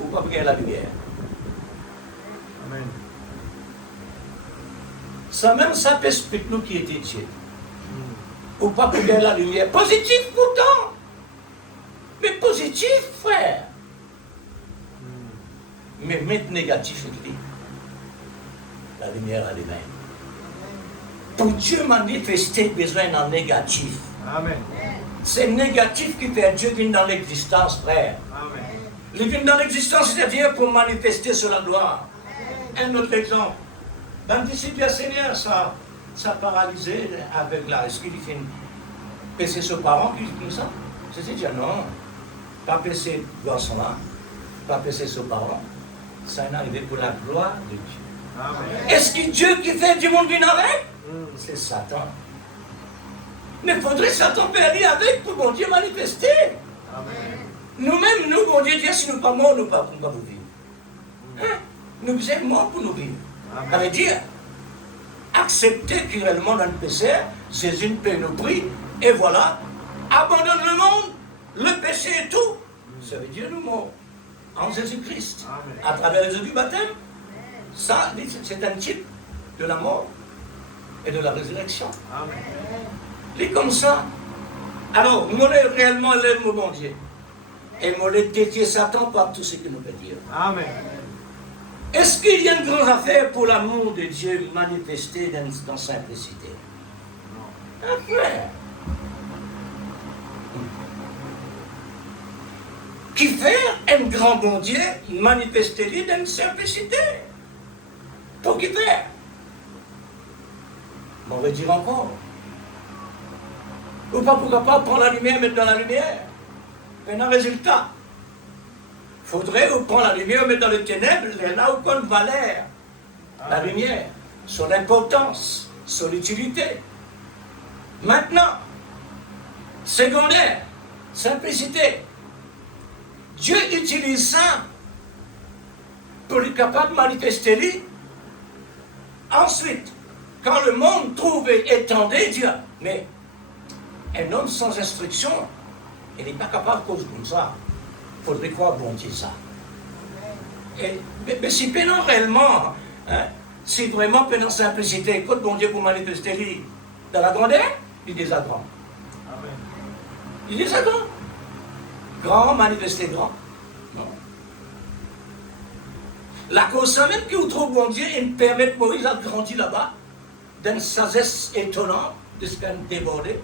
on va regarder la lumière. Amen. Ça même, ça peut expliquer nous qui était Dieu. Ou pas regarder la lumière. Positif pourtant. Mais positif, frère. Mais mettre négatif, il dit. La lumière à lui-même. Pour Dieu manifester besoin d'un négatif. Amen. C'est négatif qui fait Dieu venir dans l'existence, frère. Amen. Il vient dans l'existence, c'est-à-dire pour manifester sur la gloire. Un autre exemple. Dans le disciple du Seigneur, ça paralysé avec la. Est-ce qu'il fait pécher ses parents qui dit ça? C'est dire non. Pas pécher ce garçon-là, pas pécher ses parents. Ça est arrivé pour la gloire de Dieu. Amen. Est-ce que Dieu qui fait du monde venir avec? C'est Satan. Mais il faudrait Satan périr avec pour bon Dieu manifester. Amen. Nous-mêmes, nous, bon Dieu, si nous ne sommes pas morts, nous ne pouvons pas vous vivre. Hein? Nous sommes morts pour nous vivre. Ça veut dire, accepter que réellement dans le péché, Jésus ne paie nos prix, et voilà, abandonne le monde, le péché et tout. Ça veut dire nous morts en Jésus-Christ. À travers les eaux du baptême, ça, c'est un type de la mort et de la résurrection. Amen. Il est comme ça. Alors, moi, réellement, l'aime mon bon Dieu. Et moi, les dédier Satan par tout ce qu'il nous peut dire. Amen. Est-ce qu'il y a une grande affaire pour l'amour de Dieu manifesté dans simplicité? Après. Qui fait un grand bon Dieu manifester dans simplicité? Pour qui faire? On va dire encore. Ou pas pourquoi pas prendre la lumière, mettre dans la lumière. Maintenant, résultat. Faudrait prendre la lumière, mettre dans les ténèbres, il n'a aucune valeur. La lumière, son importance, son utilité. Maintenant, secondaire, simplicité. Dieu utilise ça pour être capable de manifester lui. Ensuite, quand le monde trouve et étendait, Dieu, mais un homme sans instruction, il n'est pas capable de cause comme ça. Il faudrait croire bon Dieu ça. Mais si pénant réellement, hein, si vraiment pénant simplicité, écoute bon Dieu pour manifester lui, dans la grandeur, il est déjà grand. Amen. Il est déjà grand. Grand, manifester grand. Non. La cause même qui vous trouve bon Dieu, il permet de Moïse à grandir là-bas, d'une sagesse étonnante de ce qu'il a débordé.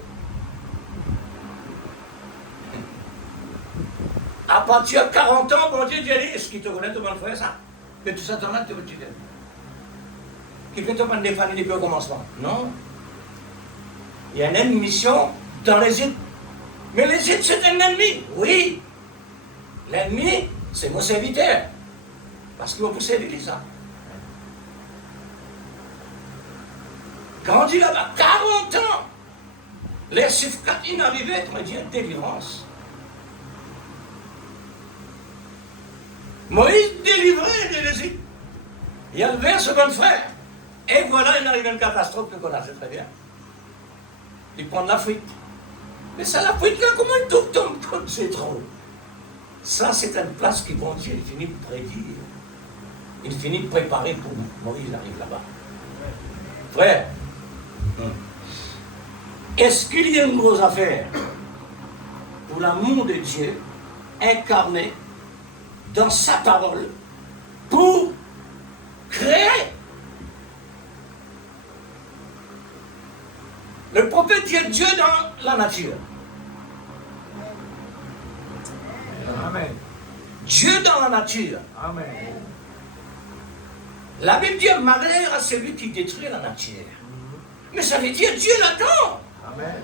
À partir de 40 ans, bon Dieu dit, est-ce qu'il te connaît, tu vas le faire ça? Mais tout ça, tu vas le dire. Qui fait pas défendre depuis le commencement? Non. Il y a une mission dans l'Égypte. Mais l'Égypte, c'est un ennemi. Oui. L'ennemi, c'est mon serviteur. Parce que vous savez ça. Grandi là-bas, 40 ans. Les chiffres 4 inarrivés, on dit délivrance. Moïse délivré de l'Égypte. Il a levé ce bon frère. Et voilà, il arrive une catastrophe que vous connaissez très bien. Il prend la fuite. Mais ça, la fuite là, comment il tombe comme c'est trop. Ça, c'est une place qui, bon Dieu, il finit de prédire. Il finit de préparer pour Moïse arrive là-bas. Frère, est-ce qu'il y a une grosse affaire pour l'amour de Dieu incarné dans sa parole pour créer? Le prophète dit Dieu dans la nature. Amen. Dieu dans la nature. Amen. La Bible dit malheur à celui qui détruit la nature. Mais ça veut dire Dieu là-dedans. Amen.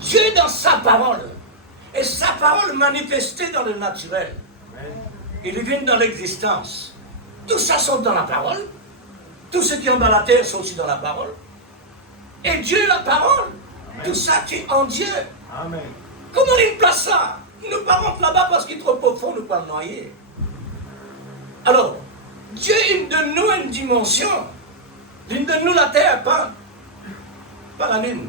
Dieu dans sa parole. Et sa parole manifestée dans le naturel. Amen. Il vient dans l'existence. Tout ça sont dans la parole. Tout ce qui est dans la terre sont aussi dans la parole. Et Dieu la parole. Amen. Tout ça qui est en Dieu. Amen. Comment il place ça? Nous ne partons là-bas parce qu'il est trop profond, nous ne pouvons pas le noyer. Alors, Dieu il donne nous une dimension. Il donne nous la terre, pas la lune.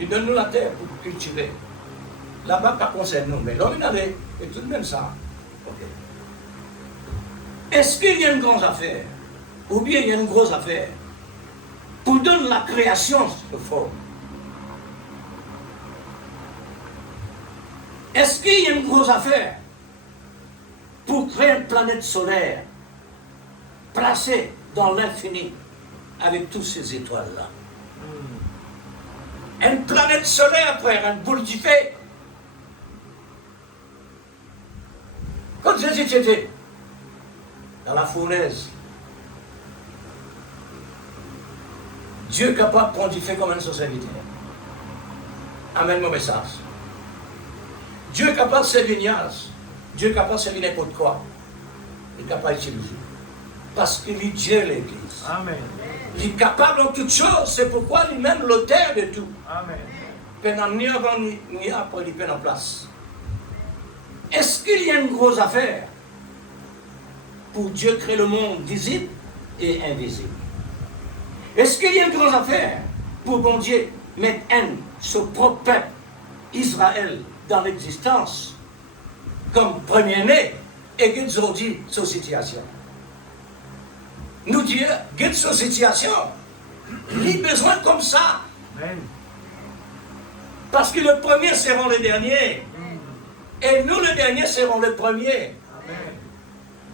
Il donne nous la terre pour cultiver. Là-bas, pas concerne nous, mais l'homme il allait, et tout de même ça. Okay. Est-ce qu'il y a une grande affaire? Ou bien il y a une grosse affaire pour donner la création de forme? Est-ce qu'il y a une grosse affaire pour créer une planète solaire placée dans l'infini avec toutes ces étoiles-là? Une planète solaire, frère, une boule du fait. Quand Jésus était dans la fournaise, Dieu est capable de prendre du fait comme un société. Amène mon message. Dieu est capable de servir Nias. Dieu est capable de servir n'importe quoi. Il est capable d'utiliser. Parce qu'il est Dieu l'Église. Amen. Il est capable en toutes choses. C'est pourquoi il est même l'auteur de tout. Amen. Pendant ni avant ni après, il est en place. Est-ce qu'il y a une grosse affaire pour Dieu créer le monde visible et invisible? Est-ce qu'il y a une grosse affaire pour bon Dieu mettre son propre peuple, Israël, dans l'existence comme premier-né et qu'il dit sa situation? Nous Dieu, guide sa situation. Il a besoin comme ça. Amen. Parce que le premier seront les derniers. Et nous, les derniers, serons les premiers. Amen.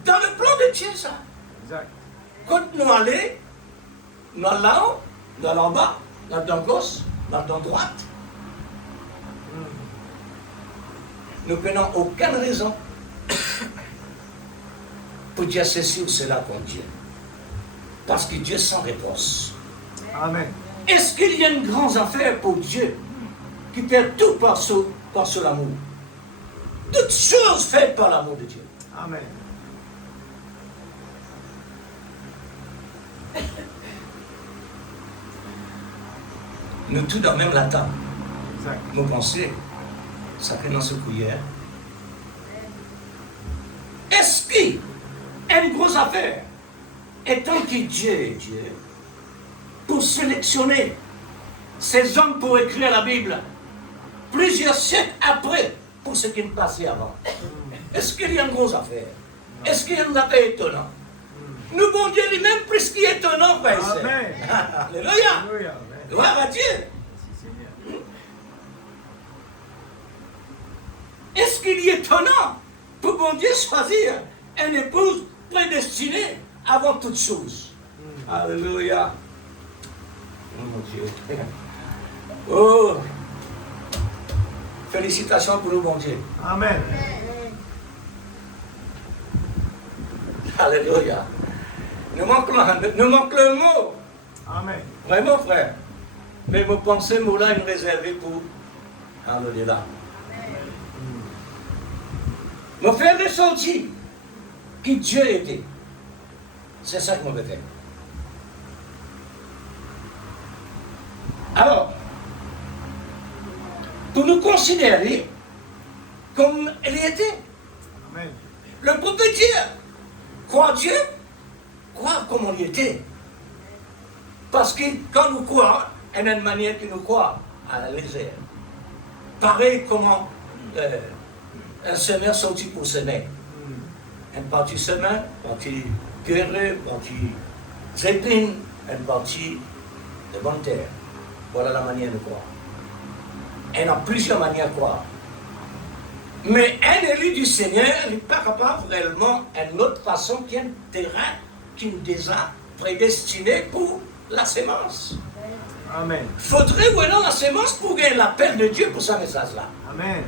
Dans le plan de Dieu, ça. Exact. Quand nous allons, nous allons là-haut, nous allons en bas, nous allons à gauche, nous allons à droite. Nous n'avons aucune raison pour dire ceci ou cela contre Dieu. Parce que Dieu est sans réponse. Amen. Est-ce qu'il y a une grande affaire pour Dieu qui fait tout par son amour? Toutes choses faites par l'amour de Dieu. Amen. Nous tous dans même la table. Exact. Nos pensées, ça fait dans ce cuillère. Est-ce qu'il y a une grosse affaire? Étant que Dieu est Dieu, pour sélectionner ces hommes pour écrire la Bible, plusieurs siècles après, pour ce qui est passé avant. Est-ce qu'il y a une grosse affaire? Est-ce qu'il y a une affaire étonnante? Nous, bon Dieu, lui-même, plus qu'il est étonnant, frère. Amen. Alléluia. Alléluia. Amen. Gloire à Dieu. Est-ce qu'il est étonnant pour bon Dieu choisir une épouse prédestinée avant toute chose? Alléluia. Oh mon Dieu. Oh. Félicitations pour nous, bon Dieu. Amen. Alléluia. Nous manque le mot. Amen. Vraiment, frère. Mais vous pensez, mot-là, il me réservé pour. Alléluia. Me faire ressentir qui Dieu était. C'est ça que je vais faire. Alors, pour nous considérer comme elle était. Amen. Le prophète Dieu, croire Dieu, croire comme on y était. Parce que quand nous croyons, il y a une manière que nous croyons à la légère. Pareil comment un semeur sorti pour semer. Une partie semeur, une partie guerre, une partie zépine, une partie de bonne terre. Voilà la manière de croire. Il y a plusieurs manières de croire. Mais un élu du Seigneur n'est pas capable réellement d'une autre façon qu'un terrain qui nous déjà prédestiné pour la sémence. Amen. Faudrait vraiment la sémence pour gagner l'appel de Dieu pour ce message-là. Amen.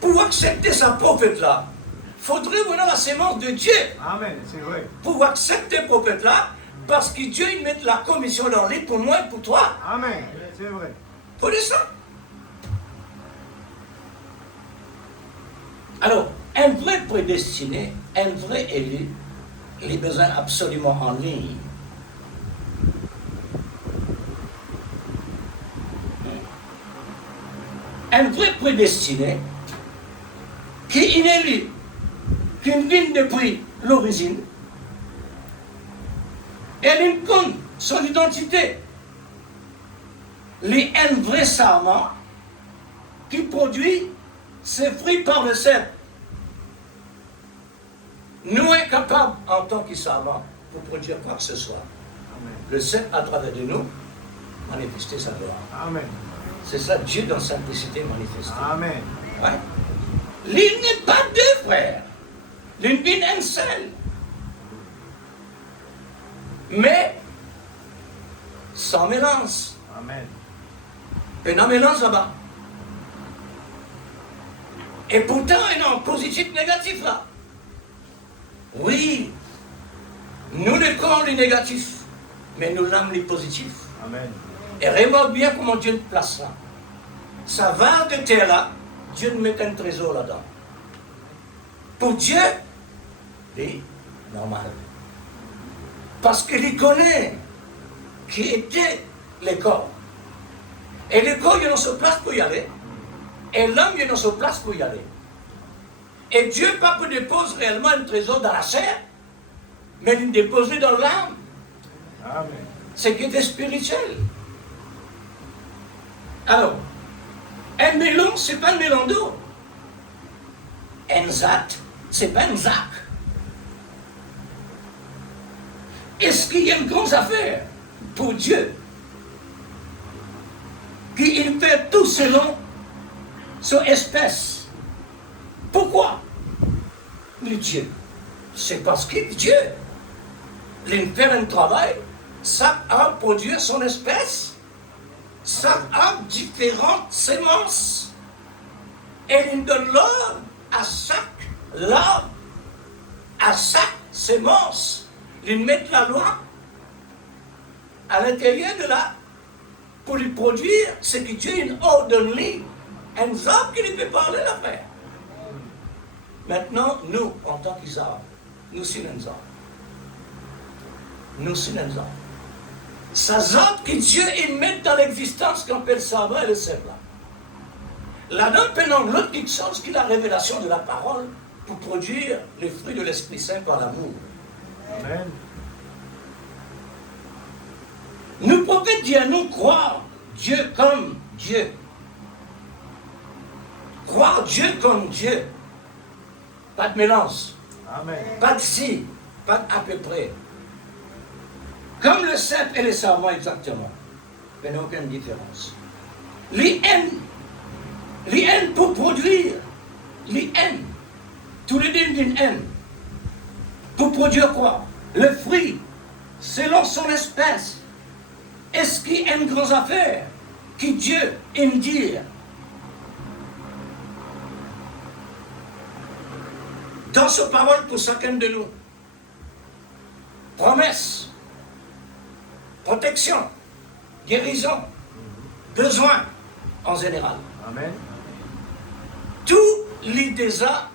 Pour accepter sa prophète-là, faudrait vraiment la sémence de Dieu. Amen. C'est vrai. Pour accepter le prophète-là, parce que Dieu il met la commission dans lui pour moi et pour toi. Amen. C'est vrai. Faut dire ça. Alors, un vrai prédestiné, un vrai élu, il a besoin absolument en ligne. Un vrai prédestiné, qui est élu, qui vient depuis l'origine, et il compte son identité. Il est un vrai serment qui produit ses fruits par le cep. Nous incapables en tant que serment pour produire quoi que ce soit. Amen. Le cep à travers de nous manifester sa gloire. Amen. C'est ça Dieu dans sa simplicité manifesté. Amen. Ouais. L'île n'est pas deux frères. L'île est un seul. Mais sans mélange. Amen. Il y a un mélange là-bas. Et pourtant, il y a un positif négatif là. Oui, nous les corps les négatifs, mais nous l'âmes les positifs. Amen. Et remarque bien comment Dieu le place là. Ça va de terre là, Dieu nous met un trésor là-dedans. Pour Dieu, c'est normal. Parce qu'il connaît qui était les corps. Et les corps, ils ont sa place pour y aller. Et l'homme, il est dans sa place pour y aller. Et Dieu pas peut déposer réellement un trésor dans la chair, mais il dépose dans l'âme. Amen. C'est qui est spirituel. Alors, un melon, c'est pas un melon d'eau. Un zat, c'est pas un zac. Est-ce qu'il y a une grosse affaire pour Dieu? Qu'il fait tout selon son espèce. Pourquoi? Le Dieu. C'est parce que Dieu, il fait un travail, ça a produit son espèce, ça a différentes semences. Et il donne l'ordre à chaque larve, à chaque semence. Il met la loi à l'intérieur de là pour lui produire ce que Dieu ordonne lui. Un homme qui lui fait parler l'affaire. Maintenant, nous, en tant qu'Israël, nous sommes un homme. Nous sommes un homme. Ça zone que Dieu il met dans l'existence qu'on appelle Sava et le Sèvres. Là-dedans, pendant l'autre quelque chose qui est la révélation de la parole pour produire les fruits de l'Esprit Saint par l'amour. Amen. Nous prophètes disent à nous croire Dieu comme Dieu. Croire Dieu comme Dieu. Pas de mélange. Amen. Pas de si, pas d'à peu près. Comme le cep et le savon exactement. Il n'y a aucune différence. Les haines pour produire. Les haines. Tous les deux d'une haine. Pour produire quoi? Le fruit, selon son espèce. Est-ce qu'il y a une grande affaire que Dieu aime dire? Dans sa parole pour chacun de nous. Promesse, protection, guérison, besoin en général. Amen. Tout l'idée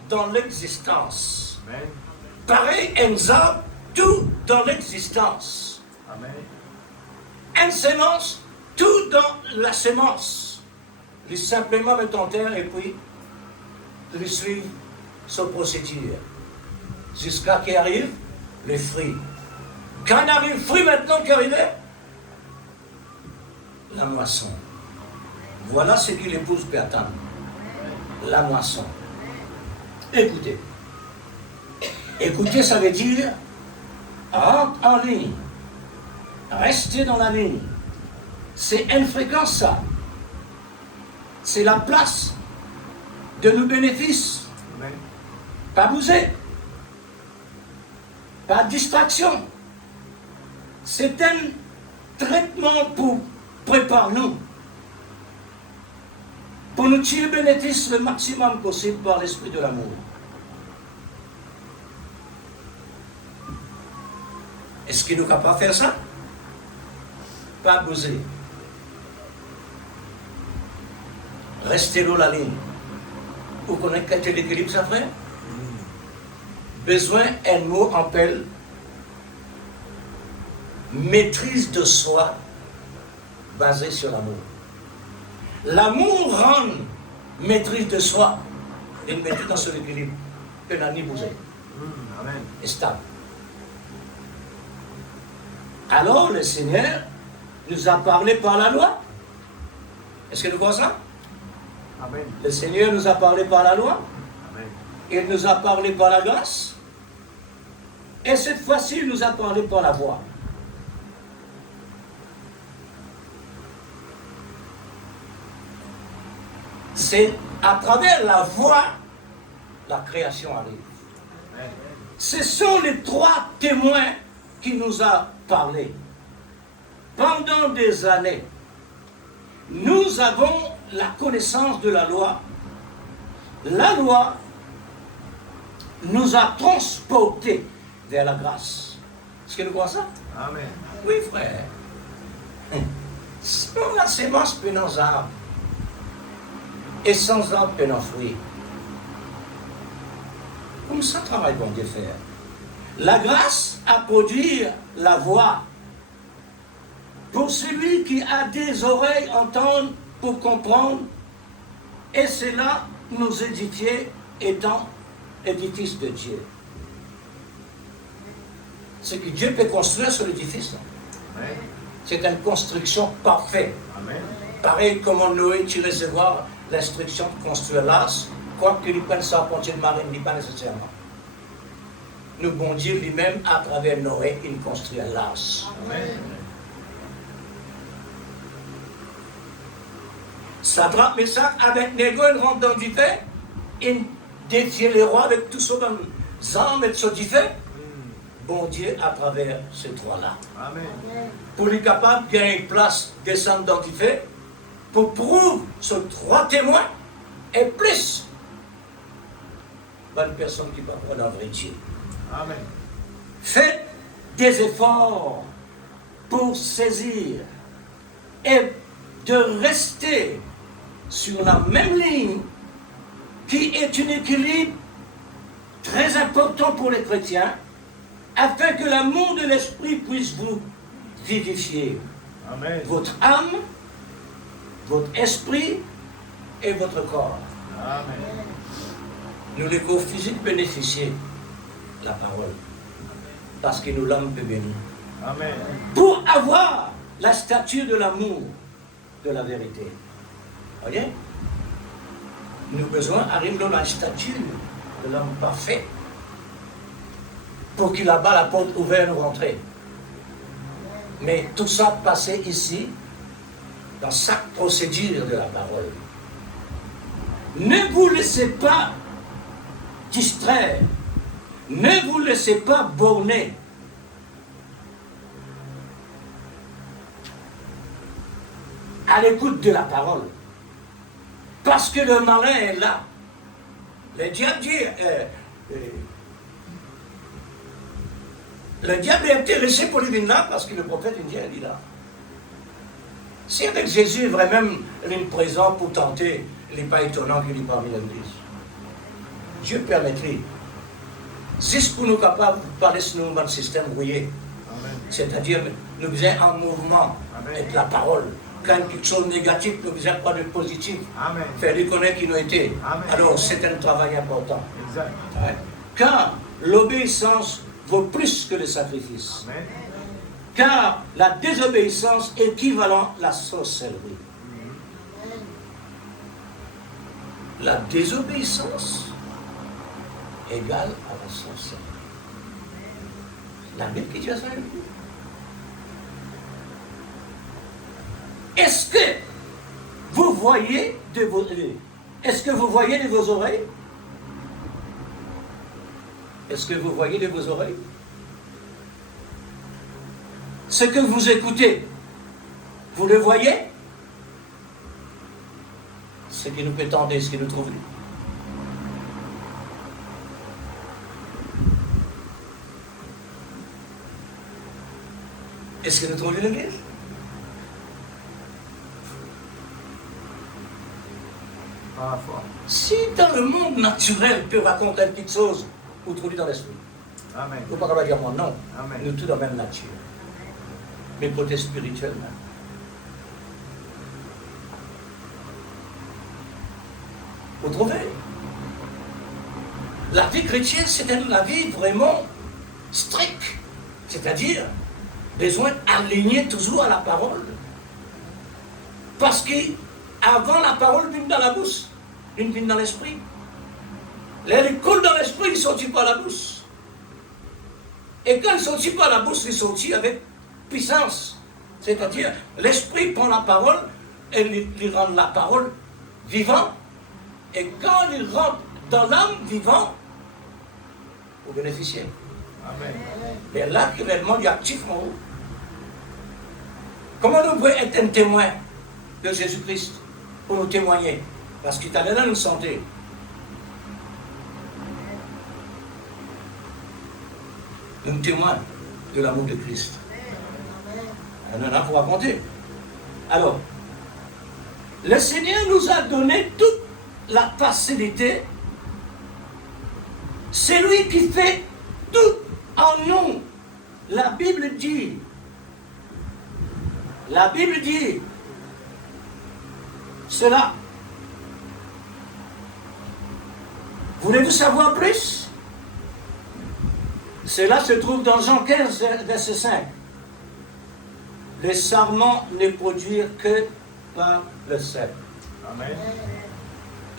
dans l'existence. Amen. Pareil, exemple, tout dans l'existence. Amen. Une sémence, tout dans la sémence. Il simplement mettre en terre et puis lui suivre son procédure. Jusqu'à qu'il arrive les fruits. Quand arrive le fruit maintenant qui arrive, la moisson. Voilà ce que l'épouse peut attendre. La moisson. Écoutez. Écoutez, ça veut dire rentre en ligne. Rester dans la ligne. C'est une fréquence, ça. C'est la place de nos bénéfices. Amen. Pas bouger. Pas de distraction. C'est un traitement pour préparer nous. Pour nous tirer bénéfice le maximum possible par l'esprit de l'amour. Est-ce qu'il nous capable de faire ça? Pas bouger. Restez là la ligne. Vous connaissez l'équilibre, ça frère? Besoin, un mot appelle maîtrise de soi basée sur l'amour. L'amour rend maîtrise de soi et maîtrise dans son équilibre. Que n'a ni bougé. Amen. Et stable. Alors le Seigneur nous a parlé par la loi. Est-ce que nous croyons ça? Amen. Le Seigneur nous a parlé par la loi. Amen. Il nous a parlé par la grâce. Et cette fois-ci, il nous a parlé par la voix. C'est à travers la voix, la création arrive. Amen. Ce sont les trois témoins qui nous a parlé. Pendant des années, nous avons la connaissance de la loi. La loi nous a transportés vers la grâce. Est-ce que nous croyons ça? Amen. Oui, frère. Sans la sémence peut nos arbres. Et sans arbre peut nos fruits. Comme ça travaille bon Dieu faire. La grâce à produire la voix. Pour celui qui a des oreilles entendre pour comprendre. Et c'est là nous édifier étant édifice de Dieu. Ce que Dieu peut construire sur l'édifice. Amen. C'est une construction parfaite. Amen. Pareil comme Noé, tu recevoir l'instruction de construire l'as, quoi que lui prenne ça à partir de marine, n'est pas nécessairement. Nous, bon Dieu lui-même, à travers Noé, il construit l'as. Amen. Sadrach, Meshach, Abednego, ils rentrent dans du feu, ils défient les rois avec tout ça dans les armes et tout du feu. Bon Dieu, à travers ces trois-là. Amen. Pour lui capable de gagner une place, descendre dans du feu, pour prouver ces trois témoins, et plus, une personne qui va prendre un vrai Dieu. Amen. Faites des efforts pour saisir et de rester sur la même ligne qui est un équilibre très important pour les chrétiens afin que l'amour de l'esprit puisse vous vivifier Amen. votre âme, votre esprit et votre corps. Amen. Nous, les corps physiques, bénéficier de la parole parce que nous l'âme peut bénir. Amen. Pour avoir la stature de l'amour, de la vérité. Voyez? Nous avons besoin d'arriver dans la stature de l'homme parfait pour qu'il a bas la porte ouverte nous rentrer. Mais tout ça passé ici dans chaque procédure de la parole. Ne vous laissez pas distraire. Ne vous laissez pas borner. À l'écoute de la parole. Parce que le malin est là. Le diable dit, le diable est intéressé pour lui venir là parce que le prophète indien est là. Si avec Jésus vraiment il est présent pour tenter, il n'est pas étonnant qu'il est parmi l'église. Dieu permettrait. C'est ce pour nous capables de parler sur nous dans le système rouillé. C'est-à-dire, nous faisons un mouvement avec la parole. Quand quelque chose de négatif, nous ne faisons pas de positif. Amen. Faire reconnaître qui nous était. Amen. Alors, c'est un travail important. Exact. Ouais. Car l'obéissance vaut plus que le sacrifice. Amen. Car la désobéissance équivalent à la sorcellerie. La désobéissance égale à la sorcellerie. La Bible qui dit ça. Est-ce que vous voyez de vos Est-ce que vous voyez de vos oreilles? Est-ce que vous voyez de vos oreilles? Ce que vous écoutez, vous le voyez? Ce qui nous peut tenter, ce qui nous trouve. Est-ce que nous trouvons l'église? Pas fort. Si dans le monde naturel peut raconter quelque chose, vous trouvez dans l'esprit. Amen. Vous ne pouvez pas dire moi non. Amen. Nous tous dans la même nature. Mais côté spirituel, non. Vous trouvez? La vie chrétienne, c'est la vie vraiment stricte. C'est-à-dire, besoin d'aligner toujours à la parole. Parce qu'avant la parole vient dans la bouche, une vient dans l'esprit. Elle coule dans l'esprit, il ne sortit pas la bouche. Et quand il ne sortit pas la bouche, il sortit avec puissance. C'est-à-dire, l'esprit prend la parole et il rend la parole vivante. Et quand il rentre dans l'âme vivante, vous bénéficiez. Amen. Et là, réellement, il est actif en haut. Comment nous pouvons être un témoin de Jésus-Christ pour nous témoigner? Parce qu'il t'a donné une santé. Un témoin de l'amour de Christ. On en a pour raconter. Alors, le Seigneur nous a donné toute la facilité. C'est lui qui fait tout en nous. La Bible dit, cela. Voulez-vous savoir plus? Cela se trouve dans Jean 15, verset 5. Les sarments ne produisent que par le sel. Amen.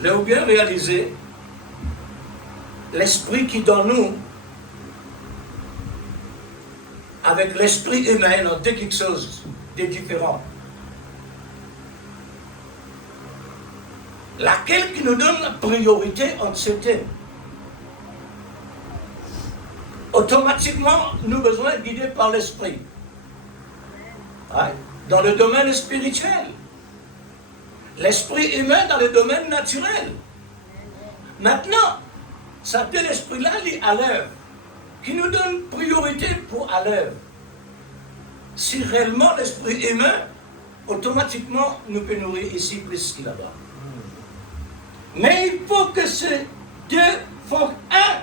L'avez-vous bien réalisé? L'esprit qui dans nous, avec l'esprit humain, il y a quelque chose de différent. Laquelle qui nous donne la priorité entre ces thèmes. Automatiquement, nous avons besoin de guider par l'esprit. Ouais. Dans le domaine spirituel. L'esprit humain dans le domaine naturel. Maintenant, ça de l'esprit-là, il est à l'œuvre. Qui nous donne priorité pour à l'œuvre. Si réellement l'esprit humain, automatiquement, nous peut nourrir ici plus qu'il là-bas. Mais il faut que ces deux font un.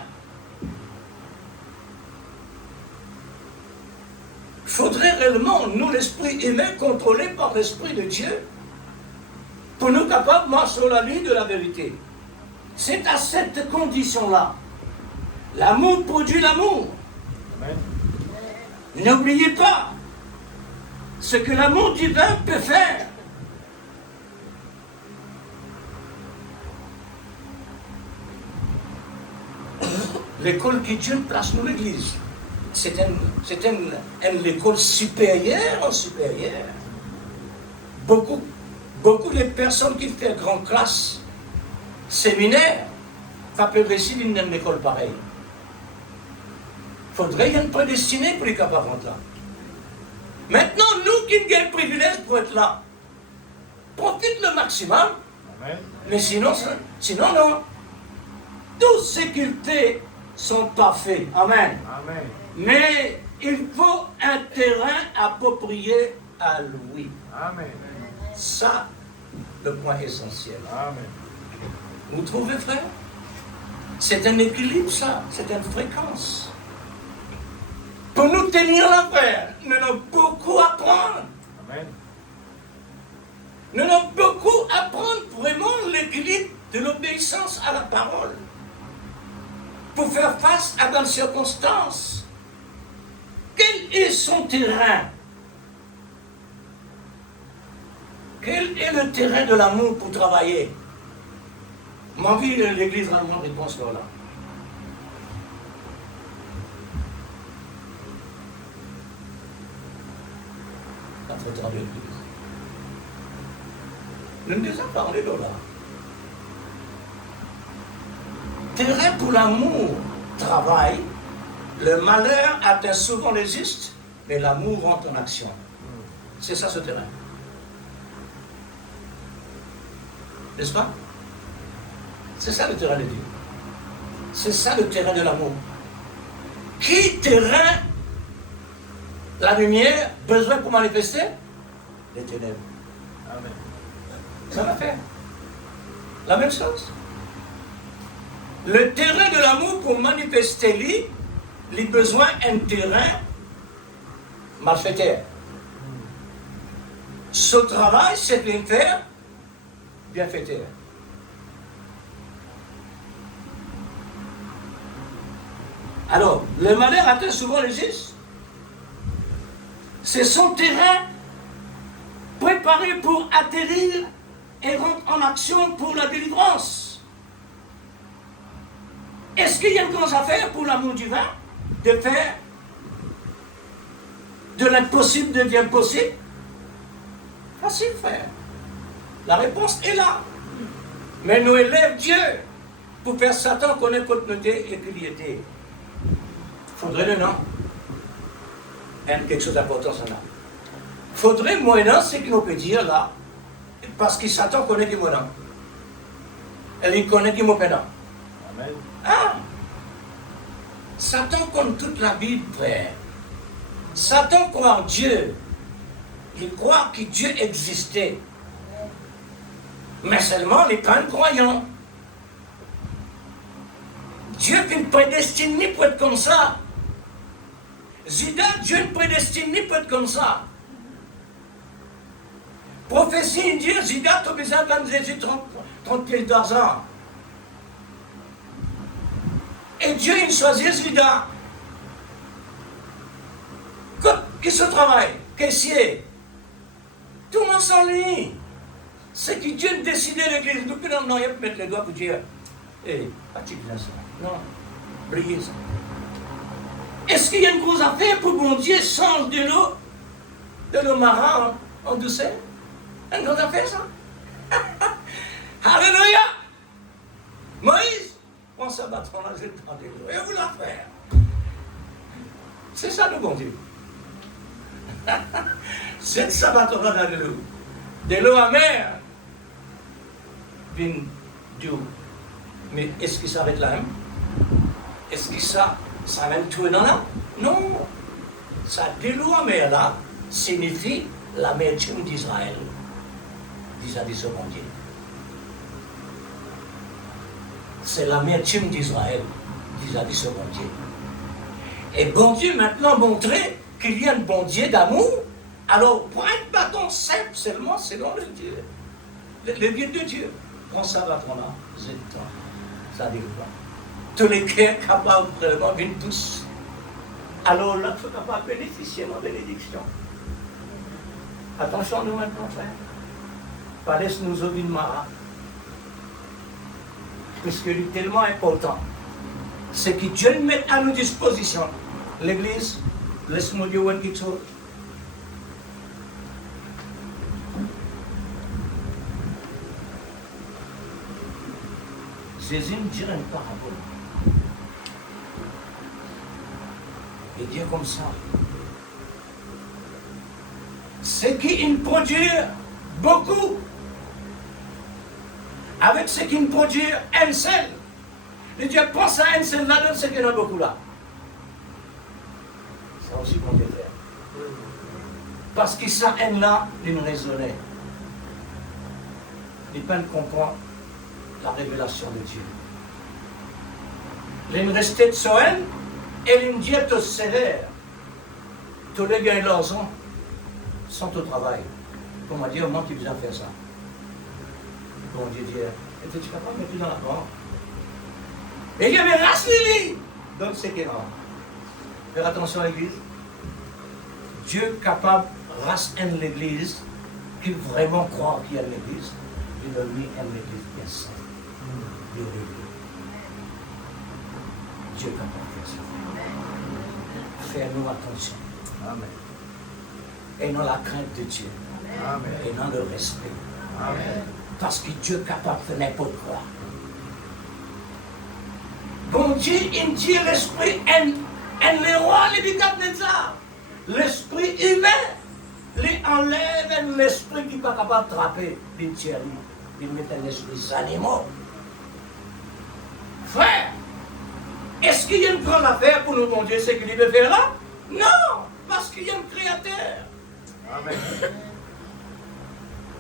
Il faudrait réellement, nous, l'esprit humain, contrôlé par l'esprit de Dieu, pour nous capables de marcher sur la ligne de la vérité. C'est à cette condition-là. L'amour produit l'amour. Amen. N'oubliez pas ce que l'amour divin peut faire. L'école qui Dieu place nous l'Église, c'est une école supérieure en supérieure. Beaucoup de personnes qui font grande classe, séminaire, ne peuvent réussir dans une école pareille. Il faudrait y avoir une prédestinée pour les capables de là. Maintenant, nous qui avons le privilège pour être là, profite le maximum, Amen. mais sinon non. Toutes ces cultés sont parfaits. Amen. Amen. Mais il faut un terrain approprié à lui. Amen. Ça, le point essentiel. Amen. Vous trouvez, frère? C'est un équilibre, ça. C'est une fréquence. Pour nous tenir la paix, nous avons beaucoup à apprendre. Amen. Nous avons beaucoup à apprendre vraiment l'équilibre de l'obéissance à la parole. Pour faire face à des circonstances. Quel est son terrain? Quel est le terrain de l'amour pour travailler? Ma vie, l'Église a une réponse là. Notre temps de l'Église. Nous nous avons parlé de là. Terrain pour l'amour, travail. Le malheur atteint souvent les justes, mais l'amour rentre en action. C'est ça ce terrain. N'est-ce pas? C'est ça le terrain de Dieu. C'est ça le terrain de l'amour. Qui terrain la lumière besoin pour manifester? Les ténèbres. Amen. Ça va faire. La même chose. Le terrain de l'amour pour manifester les besoins un terrain malfaiteur. Ce travail, c'est bien faire, bienfaiteur. Alors, le malheur atteint souvent les justes. C'est son terrain préparé pour atterrir et rentrer en action pour la délivrance. Est-ce qu'il y a une grosse affaire pour l'amour divin de faire de l'impossible devient possible? Facile, frère. La réponse est là. Mais nous élève Dieu pour faire Satan connaître notre noté et qu'il y était. Faudrait le nom. Quelque chose d'important, ça là. Faudrait moyen, c'est qu'il peut dire là. Parce que Satan connaît qui moyen. Et il connaît qui m'opère. Amen. Ah! Satan connaît toute la Bible, frère. Satan croit en Dieu. Il croit que Dieu existait. Mais seulement il n'est pas un croyant. Dieu est prédestiné pour être comme ça. Judas, Dieu est prédestiné pour être comme ça. Prophétie indienne, Judas, tu as besoin de Jésus 30 pieds d'argent. Et Dieu, il choisit Judas. Qui se travaille, caissier. Tout le monde s'ennuie. C'est que Dieu a décidé l'église. Nous pouvons non, mettre les doigts pour dire, pas de ça. Non, briller ça. Est-ce qu'il y a une grosse affaire pour bon Dieu change de l'eau marron en douceur? Une grosse affaire ça? Alléluia! Moïse, on se bat dans la zone de l'eau. Et vous la faire. C'est ça le bon Dieu. C'est ça battre dans l'eau. De l'eau amère. Vin Dieu. Mais est-ce que ça s'arrête là? Est-ce que ça même tout dans là? Non. Ça, de l'eau amère là, signifie l'amertume d'Israël. Vis-à-vis ce bon Dieu. C'est l'amertume d'Israël vis-à-vis ce bon Dieu. Et bon Dieu maintenant montré qu'il y a un bon Dieu d'amour. Alors, pour un bâton simple seulement, selon le Dieu, le bien de Dieu, prends ça, bâton-là, zétan, ça dit quoi? Tous les cœurs capables vraiment viennent tous. Alors là, il ne faut pas bénéficier de la bénédiction. Attention, nous maintenant, frère. Pas laisse-nous ouvrir de mara. Parce que c'est tellement important. C'est que Dieu met à nos dispositions. L'église, laisse-moi dire quelque chose. Jésus me dirait une parabole. Et dire comme ça. Ce qui produit beaucoup, avec ce qui produit un seul. Et Dieu pense à un seul là-dedans, c'est qu'il y en a beaucoup là. C'est aussi qu'on peut faire. Parce que ça aime là, il nous raisonnait. Il ne peut pas comprendre la révélation de Dieu. L'université de Soen, et une diète sévère. Tous les gars et leurs enfants sont au travail. Comment dire, moi qui besoin faire ça. Bon Dieu dit, es-tu capable de mettre dans la porte? Et il y avait race Lili dans le séquérant. Faire attention à l'église. Dieu est capable de race l'église, qui vraiment croit qu'il y a l'église, il lui aime l'église bien sainte. Dieu est capable de faire ça. Fais-nous attention. Amen. Et dans la crainte de Dieu. Amen. Et dans le respect. Amen. Parce que Dieu est capable de faire n'importe quoi. Bon Dieu, il dit l'esprit aime les rois, les Nebuchadnezzar. L'esprit humain, il enlève l'esprit qui n'est pas capable de trapper d'une thierry. Il met un esprit animaux. Frère, est-ce qu'il y a une grande affaire pour nous, mon Dieu, c'est qu'il veut faire là? Non, parce qu'il y a un créateur. Amen.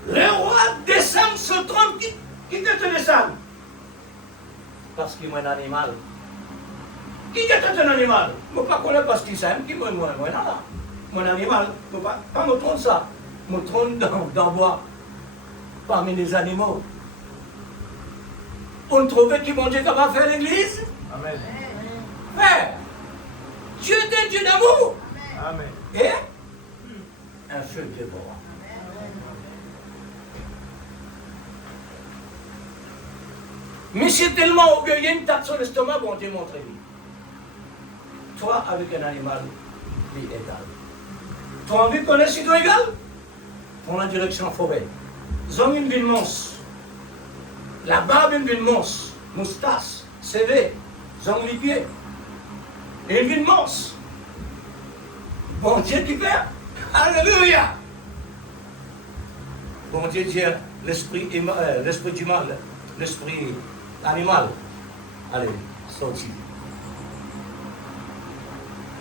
Le roi descend sur le trône. Qui te descend? Parce qu'il est un animal. Qui est un animal? Je ne connais pas parce qu'il s'aime, qui est là. Mon animal, je ne peux pas me trône ça. Je me trône dans le bois, parmi les animaux. On trouvait que mon Dieu est capable de faire l'église? Amen. Frère, Dieu est un Dieu d'amour. Amen. Et un feu dévorant. Mais c'est tellement orgueilleux, une tape sur l'estomac, bon Dieu montre lui. Toi, avec un animal, lui égal. Tu as envie de connaître si tu es égal? Prends la direction forêt. Zong une ville monstre. La barbe une ville monstre. Moustache, CV, zong les pieds. Et une ville monstre. Bon Dieu qui fait. Alléluia. Bon Dieu dit l'esprit du mal, l'esprit animal. Allez, sorti.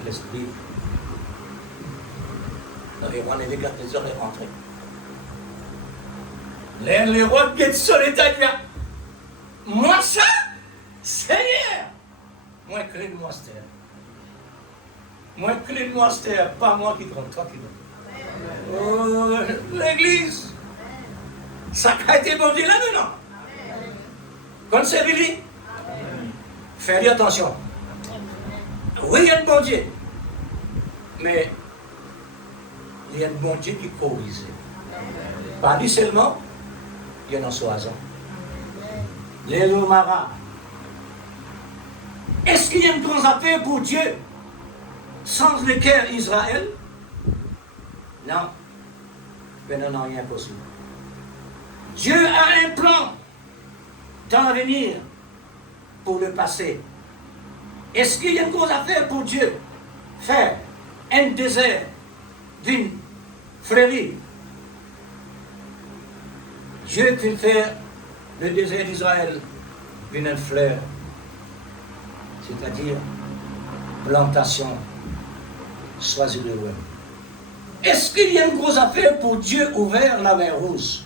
L'esprit. Et on est les gars, les heures est rentré. Les rois qui sont sur l'état, moi ça, Seigneur, moi clé de monastère. Moi clé de monastère, pas moi qui compte, toi qui compte. Oh, l'église, ça a été bon Dieu là maintenant. Quand c'est Billy, fais attention. Oui, il y a un bon Dieu, mais il y a un bon Dieu qui corrige. Pas lui seulement, il y en a 60. Les Lomara. Est-ce qu'il y a une grande affaire pour Dieu sans lesquels Israël? Non. Mais non, non, rien possible. Dieu a un plan dans l'avenir pour le passé. Est-ce qu'il y a une grosse affaire pour Dieu? Faire un désert d'une fleurie. Dieu peut faire le désert d'Israël d'une fleur, c'est-à-dire plantation choisie de loin. Est-ce qu'il y a une grosse affaire pour Dieu ouvert la mer Rouge?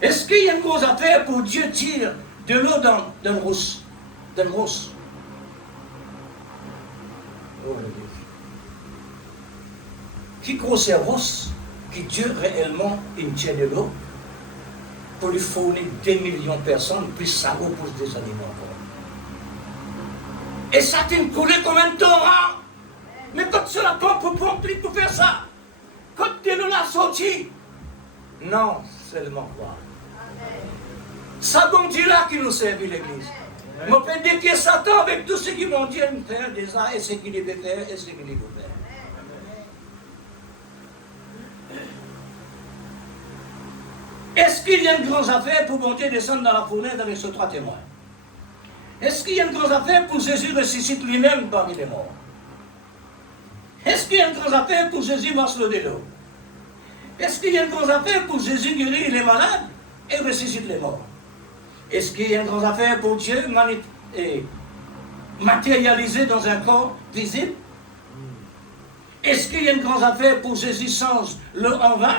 Est-ce qu'il y a une grosse affaire pour Dieu tirer de l'eau dans le rousse? Dans le rousse. Oh, qui grosse est rousse? Qui Dieu réellement une tient de l'eau pour lui fournir 2 millions de personnes, puis ça repousse des animaux encore. Et ça t'est coulé comme un torrent. Mais quand tu la pompe pour faire ça, quand tu l'as sorti, non, seulement quoi. Ça bon Dieu là qui nous servit l'église. Je peux défier Satan avec tout ce qui m'ont dit de faire déjà, et ce qu'il devait faire, et ce qu'il devait faire. Est-ce qu'il y a une grande affaire pour bon Dieu descendre dans la fournaise avec ces 3 témoins? Est-ce qu'il y a une grande affaire pour Jésus ressuscite lui-même parmi les morts? Est-ce qu'il y a une grande affaire pour Jésus marche le vélo? Est-ce qu'il y a une grande affaire pour Jésus guérir les malades et ressuscite les morts? Est-ce qu'il y a une grande affaire pour Dieu matérialisé dans un corps visible? Est-ce qu'il y a une grande affaire pour Jésus change l'eau en vin?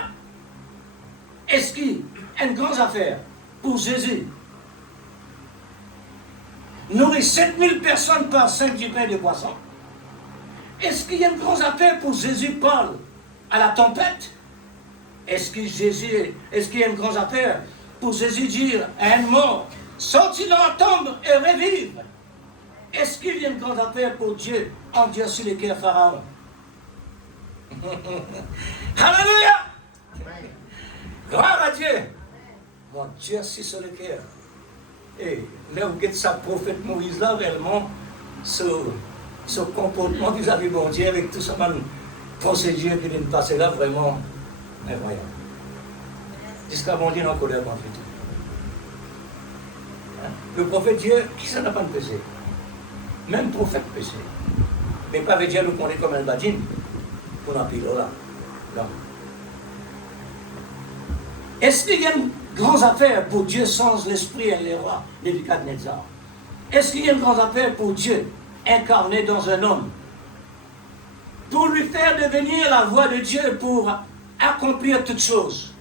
Est-ce qu'il y a une grande affaire pour Jésus nourrit 7000 personnes par 5 du pain et des poissons. Est-ce qu'il y a une grosse affaire pour Jésus Paul à la tempête? Est-ce qu'il y a une grosse affaire pour Jésus dire à un mort, sortir dans la tombe et revivre? Est-ce qu'il y a une grande affaire pour Dieu endurcir les cœurs Pharaon? Alléluia! Gloire à Dieu! Mon Dieu, si sur le cœur. Et là, vous êtes sa prophète Moïse là, réellement, ce comportement vis-à-vis de mon Dieu, avec tout ça, procédure qui vient de passer là, vraiment incroyable. Jusqu'à mon Dieu en colère contre tout. Hein? Le prophète Dieu, qui ça n'a pas de péché? Même prophète péché. Mais pas avec Dieu nous connaît comme un badine pour un pile là. Non. Est-ce qu'il y a une grande affaire pour Dieu sans l'esprit et les rois, Nebuchadnezzar? Est-ce qu'il y a une grande affaire pour Dieu incarné dans un homme pour lui faire devenir la voix de Dieu pour accomplir toutes choses?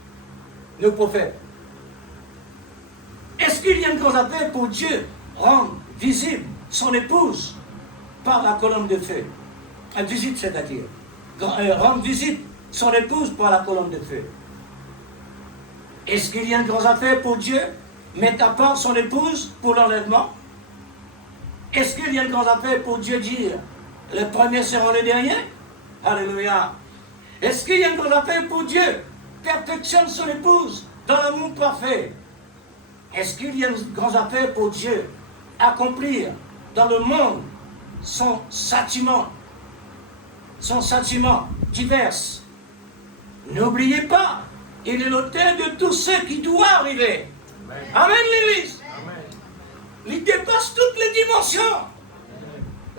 Le prophète. Est-ce qu'il y a une grande affaire pour Dieu rendre visible son épouse par la colonne de feu? Visite, c'est-à-dire rendre visite son épouse par la colonne de feu. Est-ce qu'il y a une grande affaire pour Dieu mettre à part son épouse pour l'enlèvement? Est-ce qu'il y a une grande affaire pour Dieu dire les premiers seront les derniers? Alléluia. Est-ce qu'il y a une grande affaire pour Dieu perfectionne son épouse dans l'amour parfait? Est-ce qu'il y a une grande affaire pour Dieu accomplir dans le monde son châtiment divers? N'oubliez pas, il est l'auteur de tout ce qui doit arriver. Amen, Amen l'Église. Amen. Il dépasse toutes les dimensions.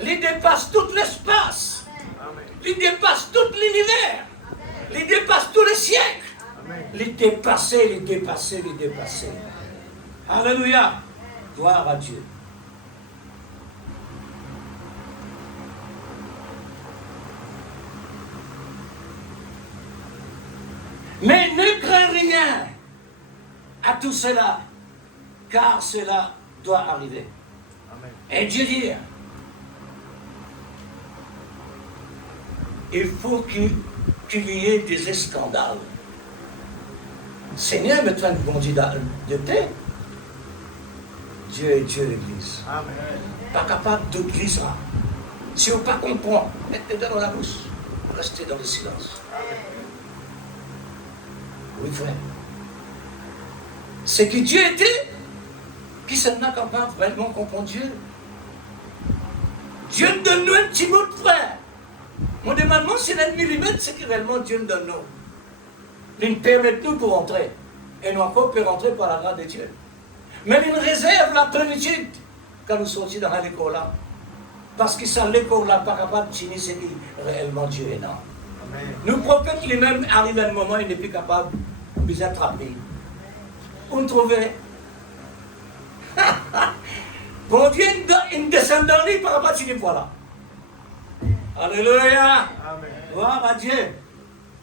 Il dépasse tout l'espace. Amen. Il dépasse tout l'univers. Amen. Il dépasse tous les siècles. Amen. Il est dépassé. Alléluia. Gloire à Dieu. Mais ne crains rien à tout cela, car cela doit arriver. Amen. Et Dieu dit, il faut qu'il y ait des scandales. Seigneur me traite bon Dieu de paix. Dieu est Dieu l'Église. Amen. Pas capable d'autre Église là. Si vous ne pas comprenez, mettez dans la bouche, restez dans le silence. Amen. Oui, frère. C'est que Dieu était, qui s'en n'a pas vraiment comprendre Dieu. Dieu nous donne un petit mot de frère. Mon demandement, c'est un millimètre, c'est que réellement Dieu nous donne nous. Il nous permet nous pour rentrer. Et nous encore peut rentrer par la grâce de Dieu. Mais il nous réserve la plénitude quand nous sortons dans l'école là. Parce que sans l'école là, pas capable de finir ce qui réellement Dieu est là. Nous prophètes lui-même arrivent à un moment, il n'est plus capable de nous attraper. Vous me trouvez? Bon Dieu, il descend dans lui par rapport à ce voilà. Alléluia. Gloire à Dieu.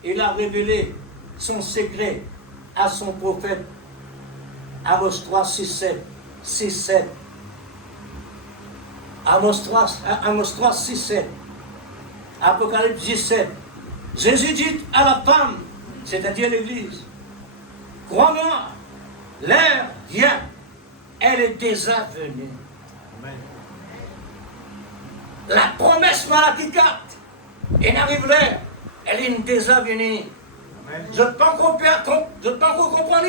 Il a révélé son secret à son prophète. Amos 3, 6, 7. Amos 3, 6, 7. Apocalypse 17. Jésus dit à la femme, c'est-à-dire l'Église, crois-moi, l'heure vient, elle est déjà venue. Amen. La promesse Malachie 4, elle arrive l'heure, elle est déjà venue. Amen. Je ne peux pas encore comprendre.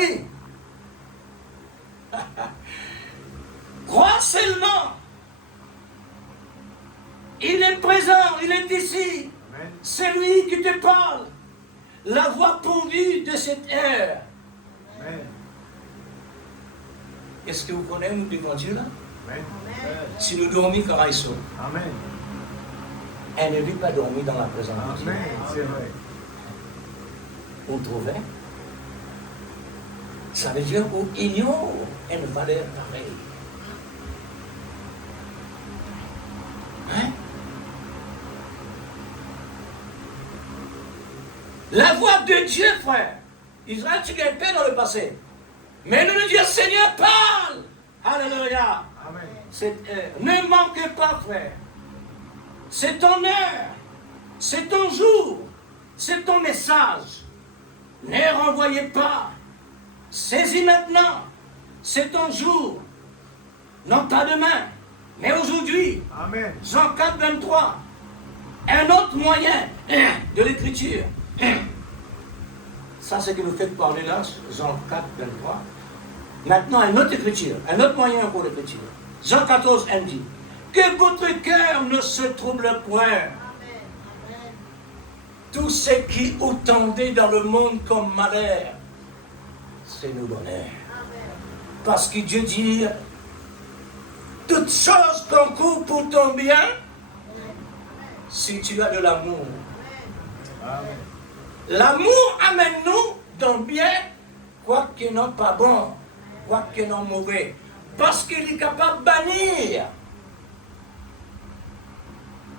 Crois seulement. Il est présent, il est ici. C'est lui qui te parle. La voix pourvue de cette heure. Amen. Est-ce que vous connaissez nous devant Dieu là? Amen. Si nous dormons quand ils sont. Amen. Elle ne vit pas dormir dans la présence de Dieu. C'est vrai. Vous trouvez? Ça veut dire qu'on ignore une valeur pareille. Hein? La voix de Dieu, frère. Israël, tu gagnes paix dans le passé. Mais nous nous disons, Seigneur, parle. Alléluia. Amen. cette heure. Ne manquez pas, frère. C'est ton heure. C'est ton jour. C'est ton message. Ne renvoyez pas. Saisis maintenant. C'est ton jour. Non pas demain, mais aujourd'hui. Amen. Jean 4, 23. Un autre moyen de l'écriture. Ça, c'est que vous faites parler là, Jean 4, 23. Maintenant, une autre écriture, un autre moyen pour l'écriture. Jean 14, 1 dit que votre cœur ne se trouble point. Tout ce qui vous tendez dans le monde comme malheur, c'est nos bonheurs. Parce que Dieu dit, toutes choses concourent pour ton bien, si tu as de l'amour. Amen. L'amour amène-nous dans le bien, quoi qu'il n'est pas bon, quoi qu'il n'est mauvais. Parce qu'il est capable de bannir.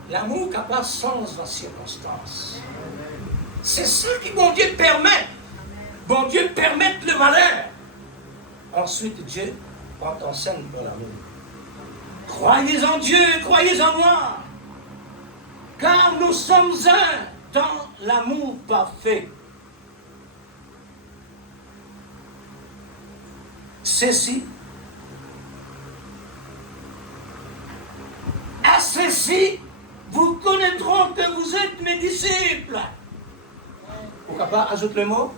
L'amour est capable sans la circonstance. C'est ça que bon Dieu permet. Bon Dieu permet le malheur. Ensuite, Dieu prend en scène pour l'amour. Croyez en Dieu, croyez en moi. Car nous sommes un dans l'amour parfait. Ceci, à ceci, vous connaîtront que vous êtes mes disciples. Vous pouvez pas ajouter le mot?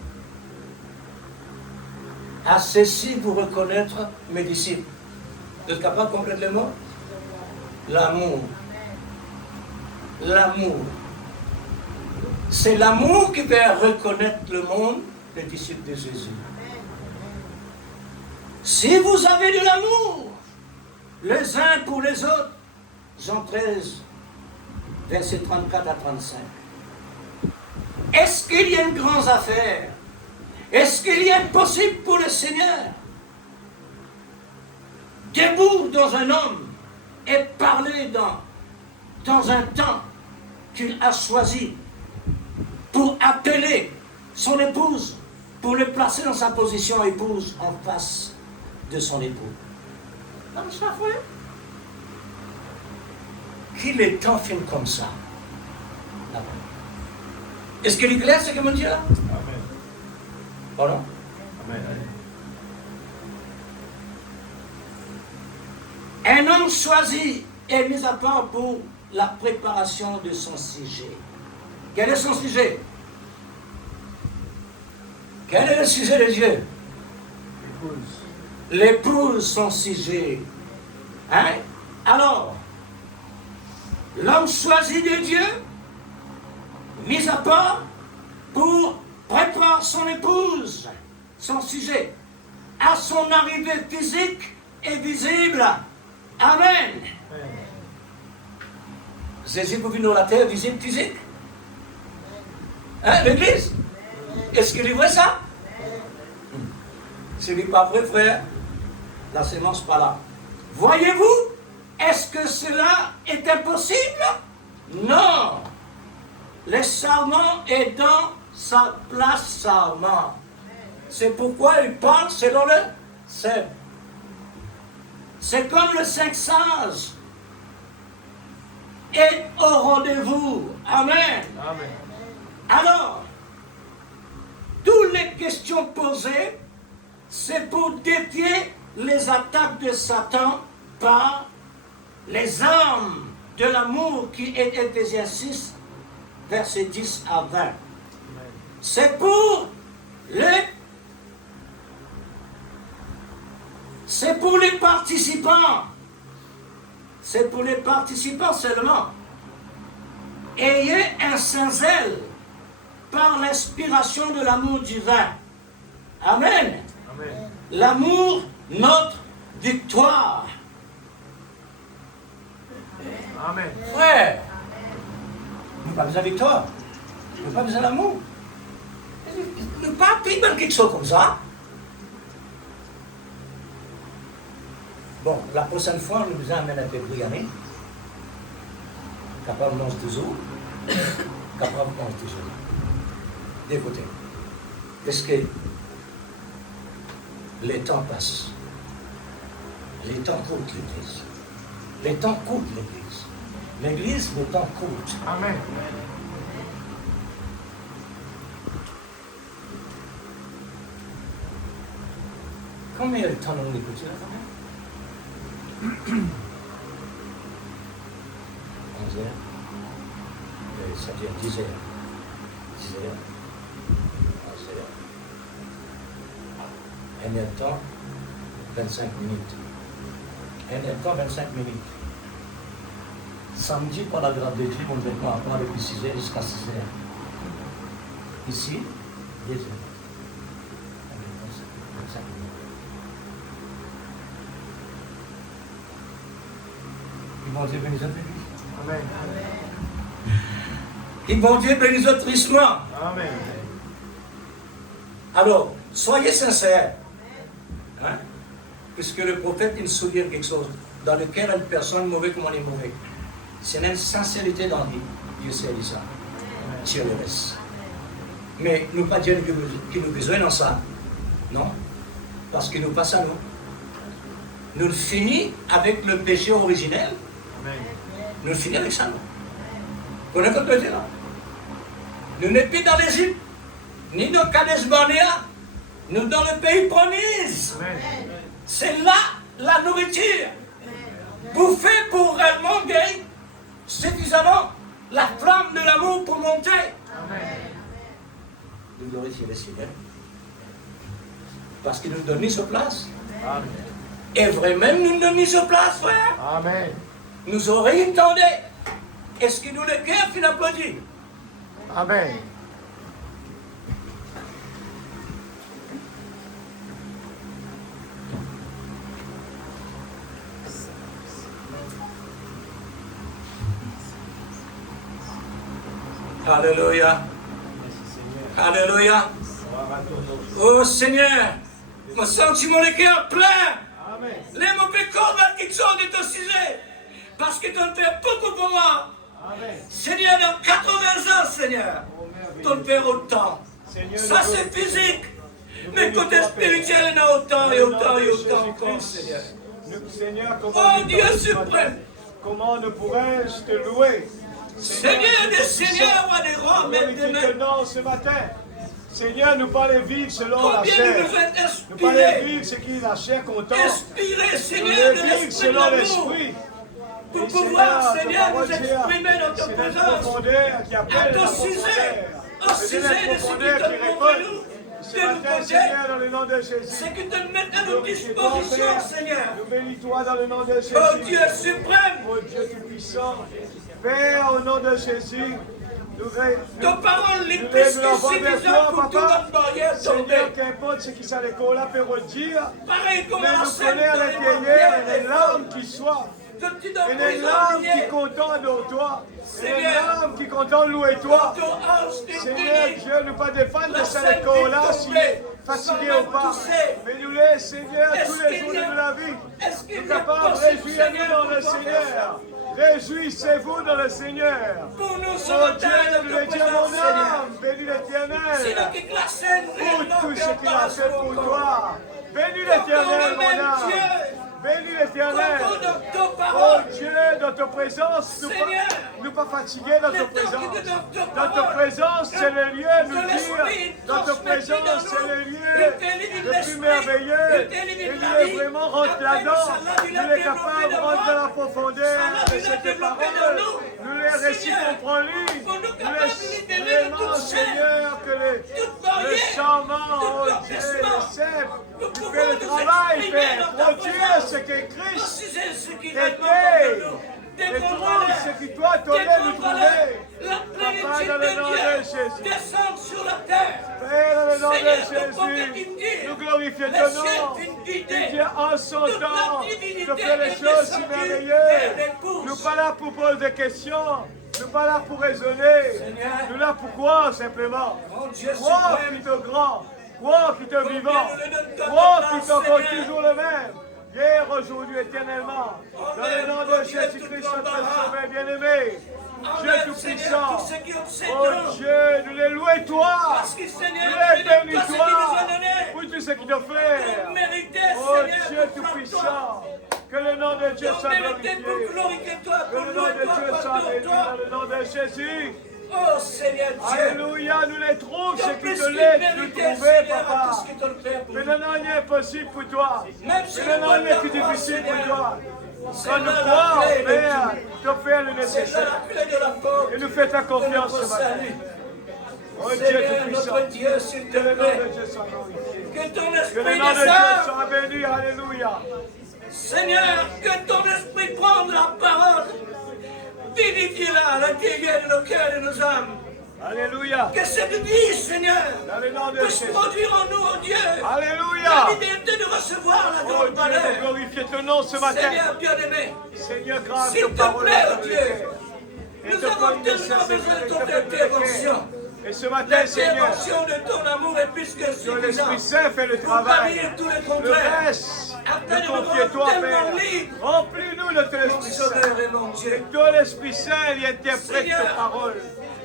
À ceci, vous reconnaître mes disciples. Vous êtes capable de compléter le mot? L'amour. L'amour. C'est l'amour qui fait reconnaître le monde des disciples de Jésus. Si vous avez de l'amour, les uns pour les autres, Jean 13, versets 34 à 35. Est-ce qu'il y a une grande affaire? Est-ce qu'il y a possible pour le Seigneur debout dans un homme et parler dans un temps qu'il a choisi pour appeler son épouse, pour le placer dans sa position épouse en face de son époux? Comme ça, frère. Qu'il est temps film comme ça. Est-ce qu'il est clair ce que me dit là? Amen. Pardon? Amen. Un homme choisi est mis à part pour la préparation de son sujet. Quel est son sujet? Quel est le sujet de Dieu? Épouse. L'épouse, son sujet. Hein? Alors, l'homme choisi de Dieu, mis à part pour préparer son épouse, son sujet, à son arrivée physique et visible. Amen. Jésus pour venir dans la terre, visible physique. Hein, l'église? Est-ce qu'il est vrai ça? Ce n'est pas vrai, frère. La sémence pas là. Voyez-vous? Est-ce que cela est impossible? Non. Le sarment est dans sa place sarment. C'est pourquoi il parle selon le Seb. C'est comme le 5 sages est au rendez-vous. Amen. Amen. Alors, toutes les questions posées, c'est pour défier les attaques de Satan par les armes de l'amour qui est Éphésiens 6, versets 10 à 20. C'est pour les participants. C'est pour les participants seulement. Ayez un saint zèle par l'inspiration de l'amour divin. Amen. Amen. L'amour, notre victoire. Amen. Frère, nous n'avons pas besoin de victoire. Nous n'avons pas besoin d'amour. Nous n'avons pas pris quelque chose comme ça. Bon, la prochaine fois, nous vous emmène un peu Brianné. Capable de manger toujours. Capable de manger toujours. D'écouter. Parce que les temps passent. Les temps courent, l'Église. Les temps courent, l'Église. L'Église, le temps court. Amen. Combien de temps on écoute ça? 11 heures. Ça veut dire 10 heures. 10 heures. 11 heures. Un heure de temps, 25 minutes. Un heure de temps, 25 minutes. Samedi, par la grâce de Dieu, on devait apprendre depuis 6 heures jusqu'à 6 heures. Ici, 10 heures. 25 minutes. Et bon Dieu bénisse notre Église. Amen. Et bon Dieu bénisse notre histoire. Amen. Alors, soyez sincères. Hein? Puisque le prophète, il nous souvient quelque chose. Dans lequel une personne mauvaise comme on est mauvais. C'est une sincérité dans la vie. Dieu sait ça. Dieu le reste. Mais nous pas dire qu'il nous a besoin dans ça. Non. Parce qu'il nous passe à nous. Nous finissons avec le péché originel. Amen. Nous finissons avec ça. Vous connaissez ce que je veux dire? Nous n'sommes plus dans l'Égypte, ni dans Kadesh Barnea, nous dans le pays promis. Amen. C'est là la nourriture. Bouffer pour réellement gagner suffisamment la flamme de l'amour pour monter. Amen. Nous glorifions le Seigneur. Parce qu'il nous donne sur place. Amen. Et vraiment, nous nous donne sur place, frère. Amen. Nous aurions entendu. Est-ce que nous le cœur finit applaudi? Amen. Alléluia. Alléluia. Oh Seigneur, mon sentiment le cœur plein. Amen. Les mauvais corps qui sont de ton sujet. Parce que tu en fais beaucoup pour moi. Amen. Seigneur, dans 80 ans, Seigneur, tu en fais autant. Seigneur, Ça c'est physique. Mais côté spirituel, il y en a autant et autant et autant encore, Seigneur. Seigneur, Oh comment Dieu suprême. Comment ne pourrais-je te louer? Seigneur des seigneurs, roi des rois, maître des Glorifie ton maîtres. nom ce matin. Seigneur, nous pas les vivre selon la Combien chair. nous êtes Nous pas les inspirés. vivre ce qui est la chair content. Inspirés, Nous Seigneur, les de vivre l'esprit de selon l'amour. l'esprit. Pour Et pouvoir, Seigneur, ta nous parole dit, exprimer dans ta c'est la présence. profondeur qui À appelle ton la sujet, profondeur. au C'est sujet la de ce qui profondeur qui te montre répond. nous, Ce de nous matin, côté, Seigneur, dans le nom de ce Jésus. qui te met à notre disposition, Seigneur. Nous bénis-toi dans le nom de Jésus. Oh Dieu suprême, Oh Dieu Tout-Puissant, Père, au nom de Jésus, nous ta parole est nous plus que lèvons vers suffisante toi, pour toute Papa. notre barrière Seigneur, tombée. qu'importe ce qui s'est l'école là peut redire, Pareil comme mais la nous scène connaissons à de l'intérieur l'évangile. une larme qui soit, Que tu dois une nous larme qui envoyer. content de toi, une Seigneur, larme qui content de louer toi. ton ange Seigneur infini. Dieu, nous pas défendre de La cette scène école là, qui si tombait, fatigué sans ou pas. même tousser. Mais nous laisse, Seigneur, Est-ce tous les qu'il jours y a- de la vie. Est-ce qu'il Nous est capables, possible, réjouissez-nous Seigneur, dans pour le toi faire Seigneur. ça? Réjouissez-vous dans le Seigneur. Pour nous ce Oh matin, Dieu, dans nous ta le Dieu présence, mon Seigneur. âme, bénis C'est l'Éternel. là que la scène Pour tout ce qu'il a fait pour encore. toi. Bénis l'Éternel, Encore mon même âme. Dieu. Bénis l'Éternel. Encore dans ta Oh parole. Dieu, dans ta présence, Seigneur. nous pas fatigués dans ta Le temps que présence. de ta Dans ta parole. présence, c'est le lieu de Que nous l'Esprit dire. Dans ta transmette présence, dans c'est nous. le Il lieu t'élimine le plus l'esprit. merveilleux. Il Et t'élimine nous la est vie. vraiment rentré Après, là-dedans. ça, là, il Nous a est développé capable de dans rentrer dans moi. la profondeur Ça, là, de il a cette développé parole. dans nous. Nous les récits Seigneur, qu'on prend lui. faut nous Nous capables laisse de libérer de vraiment, toute chaîne, Seigneur, que toute le barrière, changement, tout oh Dieu, empêchement. le cèpe, Nous tu pouvons fais le nous travail, exprimer Père. dans ta Oh Dieu, présence. ce qu'est Christ. Aussi, c'est ce qui Et réellement nous. et trouve ce qui toi t'aurais nous trouver. La Papa, dans le nom de plénitude de Jésus. Dieu descend sur la terre. Père, dans le nom Seigneur, de ton prophète, il me Jésus, dit, nous glorifions les ton cieux nom. d'une Il idée. dit en son Toute la temps, divinité tu fais les est choses si descendue vers merveilleuses. l'épouse. Nous pas là pour poser des questions. Nous pas là pour raisonner. Seigneur. Nous là pour croire simplement. Oh Dieu Croire suprême. qui te grand. Croire qui te Combien vivant. nous le donne ta Croire place, qui t'encore Seigneur. toujours le même. Hier, aujourd'hui, éternellement. Dans le nom de Dieu, Jésus-Christ, tout notre l'embarras. Sauveur bien-aimé. Dieu Amen, Tout-Puissant. Seigneur, tout ce qui obsède Oh nous. Dieu, nous les louons toi. Parce que Seigneur, Nous tu les donnes bénis tout ce qu'il toi. nous a donné. Pour tout ce qu'il t'a fait. Pour mériter, Oh Seigneur, Dieu pour faire Tout-Puissant. toi. Que le nom de Dieu Nous soit méritons pour glorifié. glorifier toi, Que pour le nom louer de toi, Dieu pour soit adorer béni toi. dans le nom de Jésus. Oh Seigneur Dieu. Alléluia, nous les trouvons, Tu ce as qui plus te qu'il l'aide de méritait, trouver, Seigneur, à papa. tout ce qui te le fait pour Mais nous. non, rien n'est possible pour toi. Même si Mais le non, monde rien qui est croit, difficile pour Seigneur, toi. c'est Quand nous là la croyons, clé de Père, tout. te faire le C'est là nécessaire. la clé de la porte. Et nous fais ta de confiance notre ce matin. salut. Oh Dieu Seigneur, Tout-Puissant. notre Dieu, s'il te Que le nom plaît, de Dieu soit glorifié. que ton Que esprit le nom de Dieu descende. soit béni. Alléluia. Seigneur, que ton esprit prenne la parole. Vivifie-la à l'intérieur de nos cœurs et de nos âmes. Alléluia. Que cette vie, Seigneur, Dans le nom de puisse Jésus. produire en nous, oh Dieu, Alléluia. la liberté de recevoir la Oh grande Dieu, valeur. nous glorifier ton nom ce matin. Seigneur bien-aimé, Seigneur, grâce s'il aux te paroles plaît, de oh Dieu. Dieu, Et nous te avons donne tellement nécessaire, besoin de te ton donne intervention. Et ce matin, Seigneur, L'intervention de ton amour est plus que que suffisante. l'Esprit Saint fait le Pour travail. bannir tous les Le contraires. reste, Afin de nous nous confier toi, rendre Père. tellement libres. Remplis-nous de ton Mon Esprit Saint. Sauveur et mon Dieu. Que ton Esprit Saint y interprète Seigneur, tes paroles.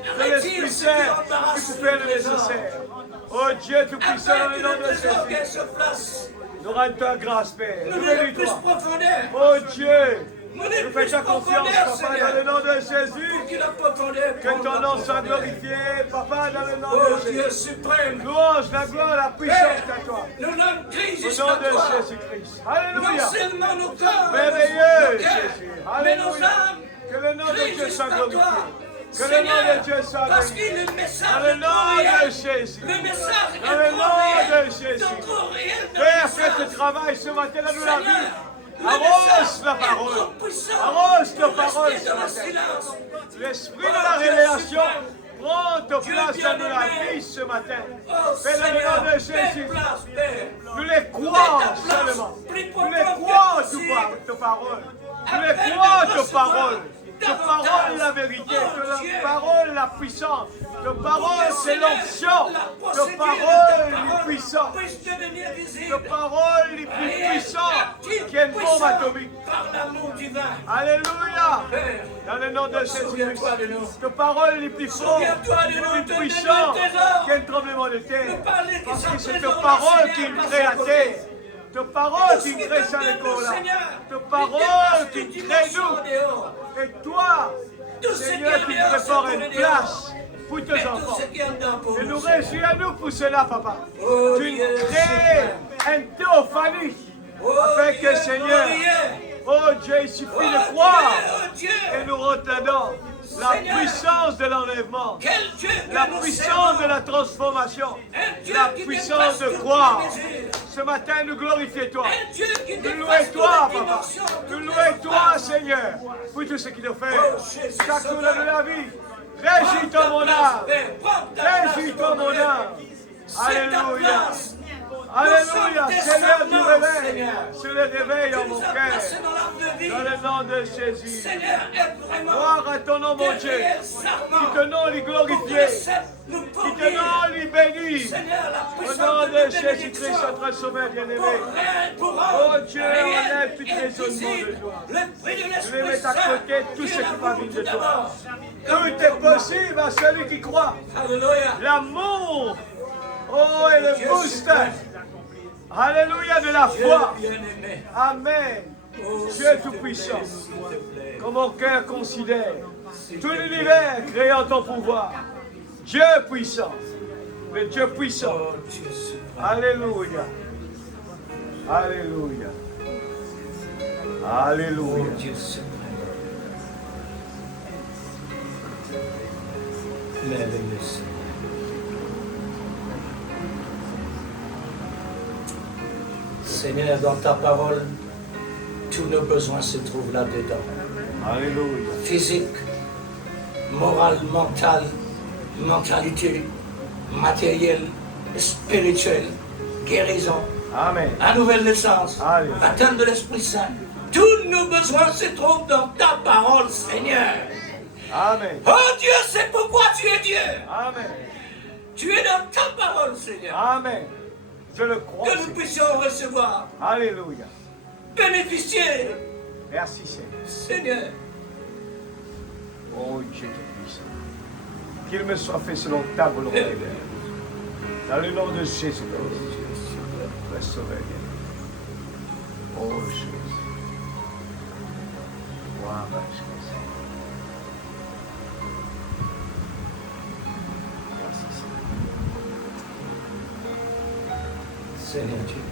Que retire l'Esprit ce qui Saint embarrasse puisse faire le le trésor. nécessaire. Oh Dieu Tout-Puissant, dans Afin le que nom le de trésor qu'elle Jésus, se place, nous rendons ta grâce, Père. nous Nous le plus bénis-toi. profondeur. Oh Dieu, Nous nous le fais plus ta confiance, profondeur, Papa, Seigneur. dans le nom de Pour Jésus. que la profondeur Que ton nom soit glorifié, Papa, dans le nom Oh de Dieu Jésus. suprême. Louange, la gloire, la puissance à toi. Nous l'homme crie Au jusqu'à nom de toi. Jésus-Christ. Non Alléluia. seulement nos corps, Merveilleux, nos cœurs, Jésus. mais nos Alléluia. âmes. Que le nom de crient Dieu soit jusqu'à glorifié. toi. Que le nom de Dieu soit Parce béni. que le message Dans le est trop nom de réel. Jésus. Le message Dans le est trop nom de réel. Jésus. Trop réel dans Père, le fais message. ce travail ce matin dans nous la vie. Seigneur, le Arrose message la est parole. trop puissant Arrose ta pour parole rester ce dans le matin. silence. L'esprit de la révélation prend ta Dieu place dans nous la bien-aimé. vie ce matin. Oh Fais dans le Seigneur, nom de fais Jésus. place, Père. Nous les croyons Mets ta place seulement. plus Nous profonde les que croyons, possible. ta parole. Nous Afin les de croyons, ta recevoir parole. Ta davantage. parole, la vérité. Oh, Dieu. Ta parole, la puissance. Ta parole, c'est Seigneur, l'onction. la Ta procédure de parole, ta est parole puissante. puisse devenir visible. Ta parole, est plus Réelle, puissante active, qu'une bombe puissante atomique. par l'amour divin. Alléluia. Père, Dans le nom de Jésus-Christ. souviens-toi de nous. Ta parole est plus forte, Souviens-toi de nous, plus de puissante nos trésors. qu'un tremblement de terre. Nous parler qui Parce sont que c'est ta trésors parole nationaux qui par crée la son terre. côté. Ta parole Tout ce qui qui crée te ça donne, le corps là. Seigneur, Ta il parole dépasse qui toute crée dimension nous. dehors. Et toi, Tout ce Seigneur, qui qui est dehors, prépare c'est pour une le place pour Mais tes tout enfants. ce qui est en dedans pour Et nous, nous Seigneur. réjouissons-nous pour cela, papa. Oh, Tu Dieu crées un théophanie. Oh, Afin que, Dieu Seigneur, glorieux. oh Dieu, il suffit Oh, de croire. Dieu, oh, Dieu. Et nous retenons la Seigneur. puissance de l'enlèvement. Quel Dieu que La nous puissance servons. de la transformation. Un Dieu La qui puissance dépasse de toutes croire. les mesures. Ce matin, nous glorifions toi. Un Dieu qui Nous dépasse louons toutes toi, les papa. dimensions, Nous toutes louons les toi, phases. Seigneur, pour tout ce qu'il te fait. Oh, Jésus Chaque jour Sauveur. de la vie. Prends Réjouis-toi, ta mon place, âme. Père. Prends ta place, Réjouis-toi, mon Dieu. âme. C'est ta Alléluia. place. Alléluia. Nous sommes C'est l'heure du tes réveil. Seigneur. C'est le réveil en Tu mon nous as cœur. placés dans l'arbre de vie. Dans le nom de Jésus. Seigneur, aide vraiment Gloire à ton nom, mon des Dieu. réels Qui serments te nom lui pour que le glorifié. sceptre nous Qui te pourrit. nom lui béni. Seigneur, la Au puissance nom de de ta Jésus-Christ, bénédiction notre sauveur bien-aimé. pour Oh rendre Dieu, réel enlève tout et raisonnement de visible toi. le fruit de Je vais l'Esprit mettre à Saint, côté tout qui ce est qui l'amour va venir de tout toi. d'abord. Tout est possible à celui qui croit. Alléluia. L'amour, oh, et le Dieu boost. suprême. Alléluia de la Dieu foi. bien-aimé. Amen. Oh, Dieu s'il te Tout-Puissant, plaît, s'il te plaît. que mon cœur considère tout l'univers créant ton pouvoir. Dieu puissant, le Dieu puissant. Oh, Dieu suprême. Alléluia. Alléluia. Oh, Alléluia. Dieu suprême. Merveilleux Seigneur. Seigneur, dans ta parole, tous nos besoins se trouvent là-dedans. Alléluia. Physique, moral, mental, mentalité, matériel, spirituel, guérison, Amen. la nouvelle naissance, Alléluia. baptême de l'Esprit Saint. Tous nos besoins se trouvent dans ta parole, Seigneur. Amen. Oh Dieu, c'est pourquoi tu es Dieu. Amen. Tu es dans ta parole, Seigneur. Amen. Je le crois. Que nous Seigneur. puissions recevoir, Alléluia. bénéficier, Merci Seigneur. Seigneur. Oh Dieu Tout-Puissant. Qu'il me soit fait selon ta volonté. Dans le nom de Jésus-Christ. Le Sauveur. Oh Jésus. Gloire à Jésus. Merci Seigneur. Seigneur Dieu,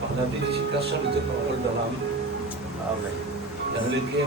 par la vérification de tes paroles dans l'âme, Amen. dans le cœur,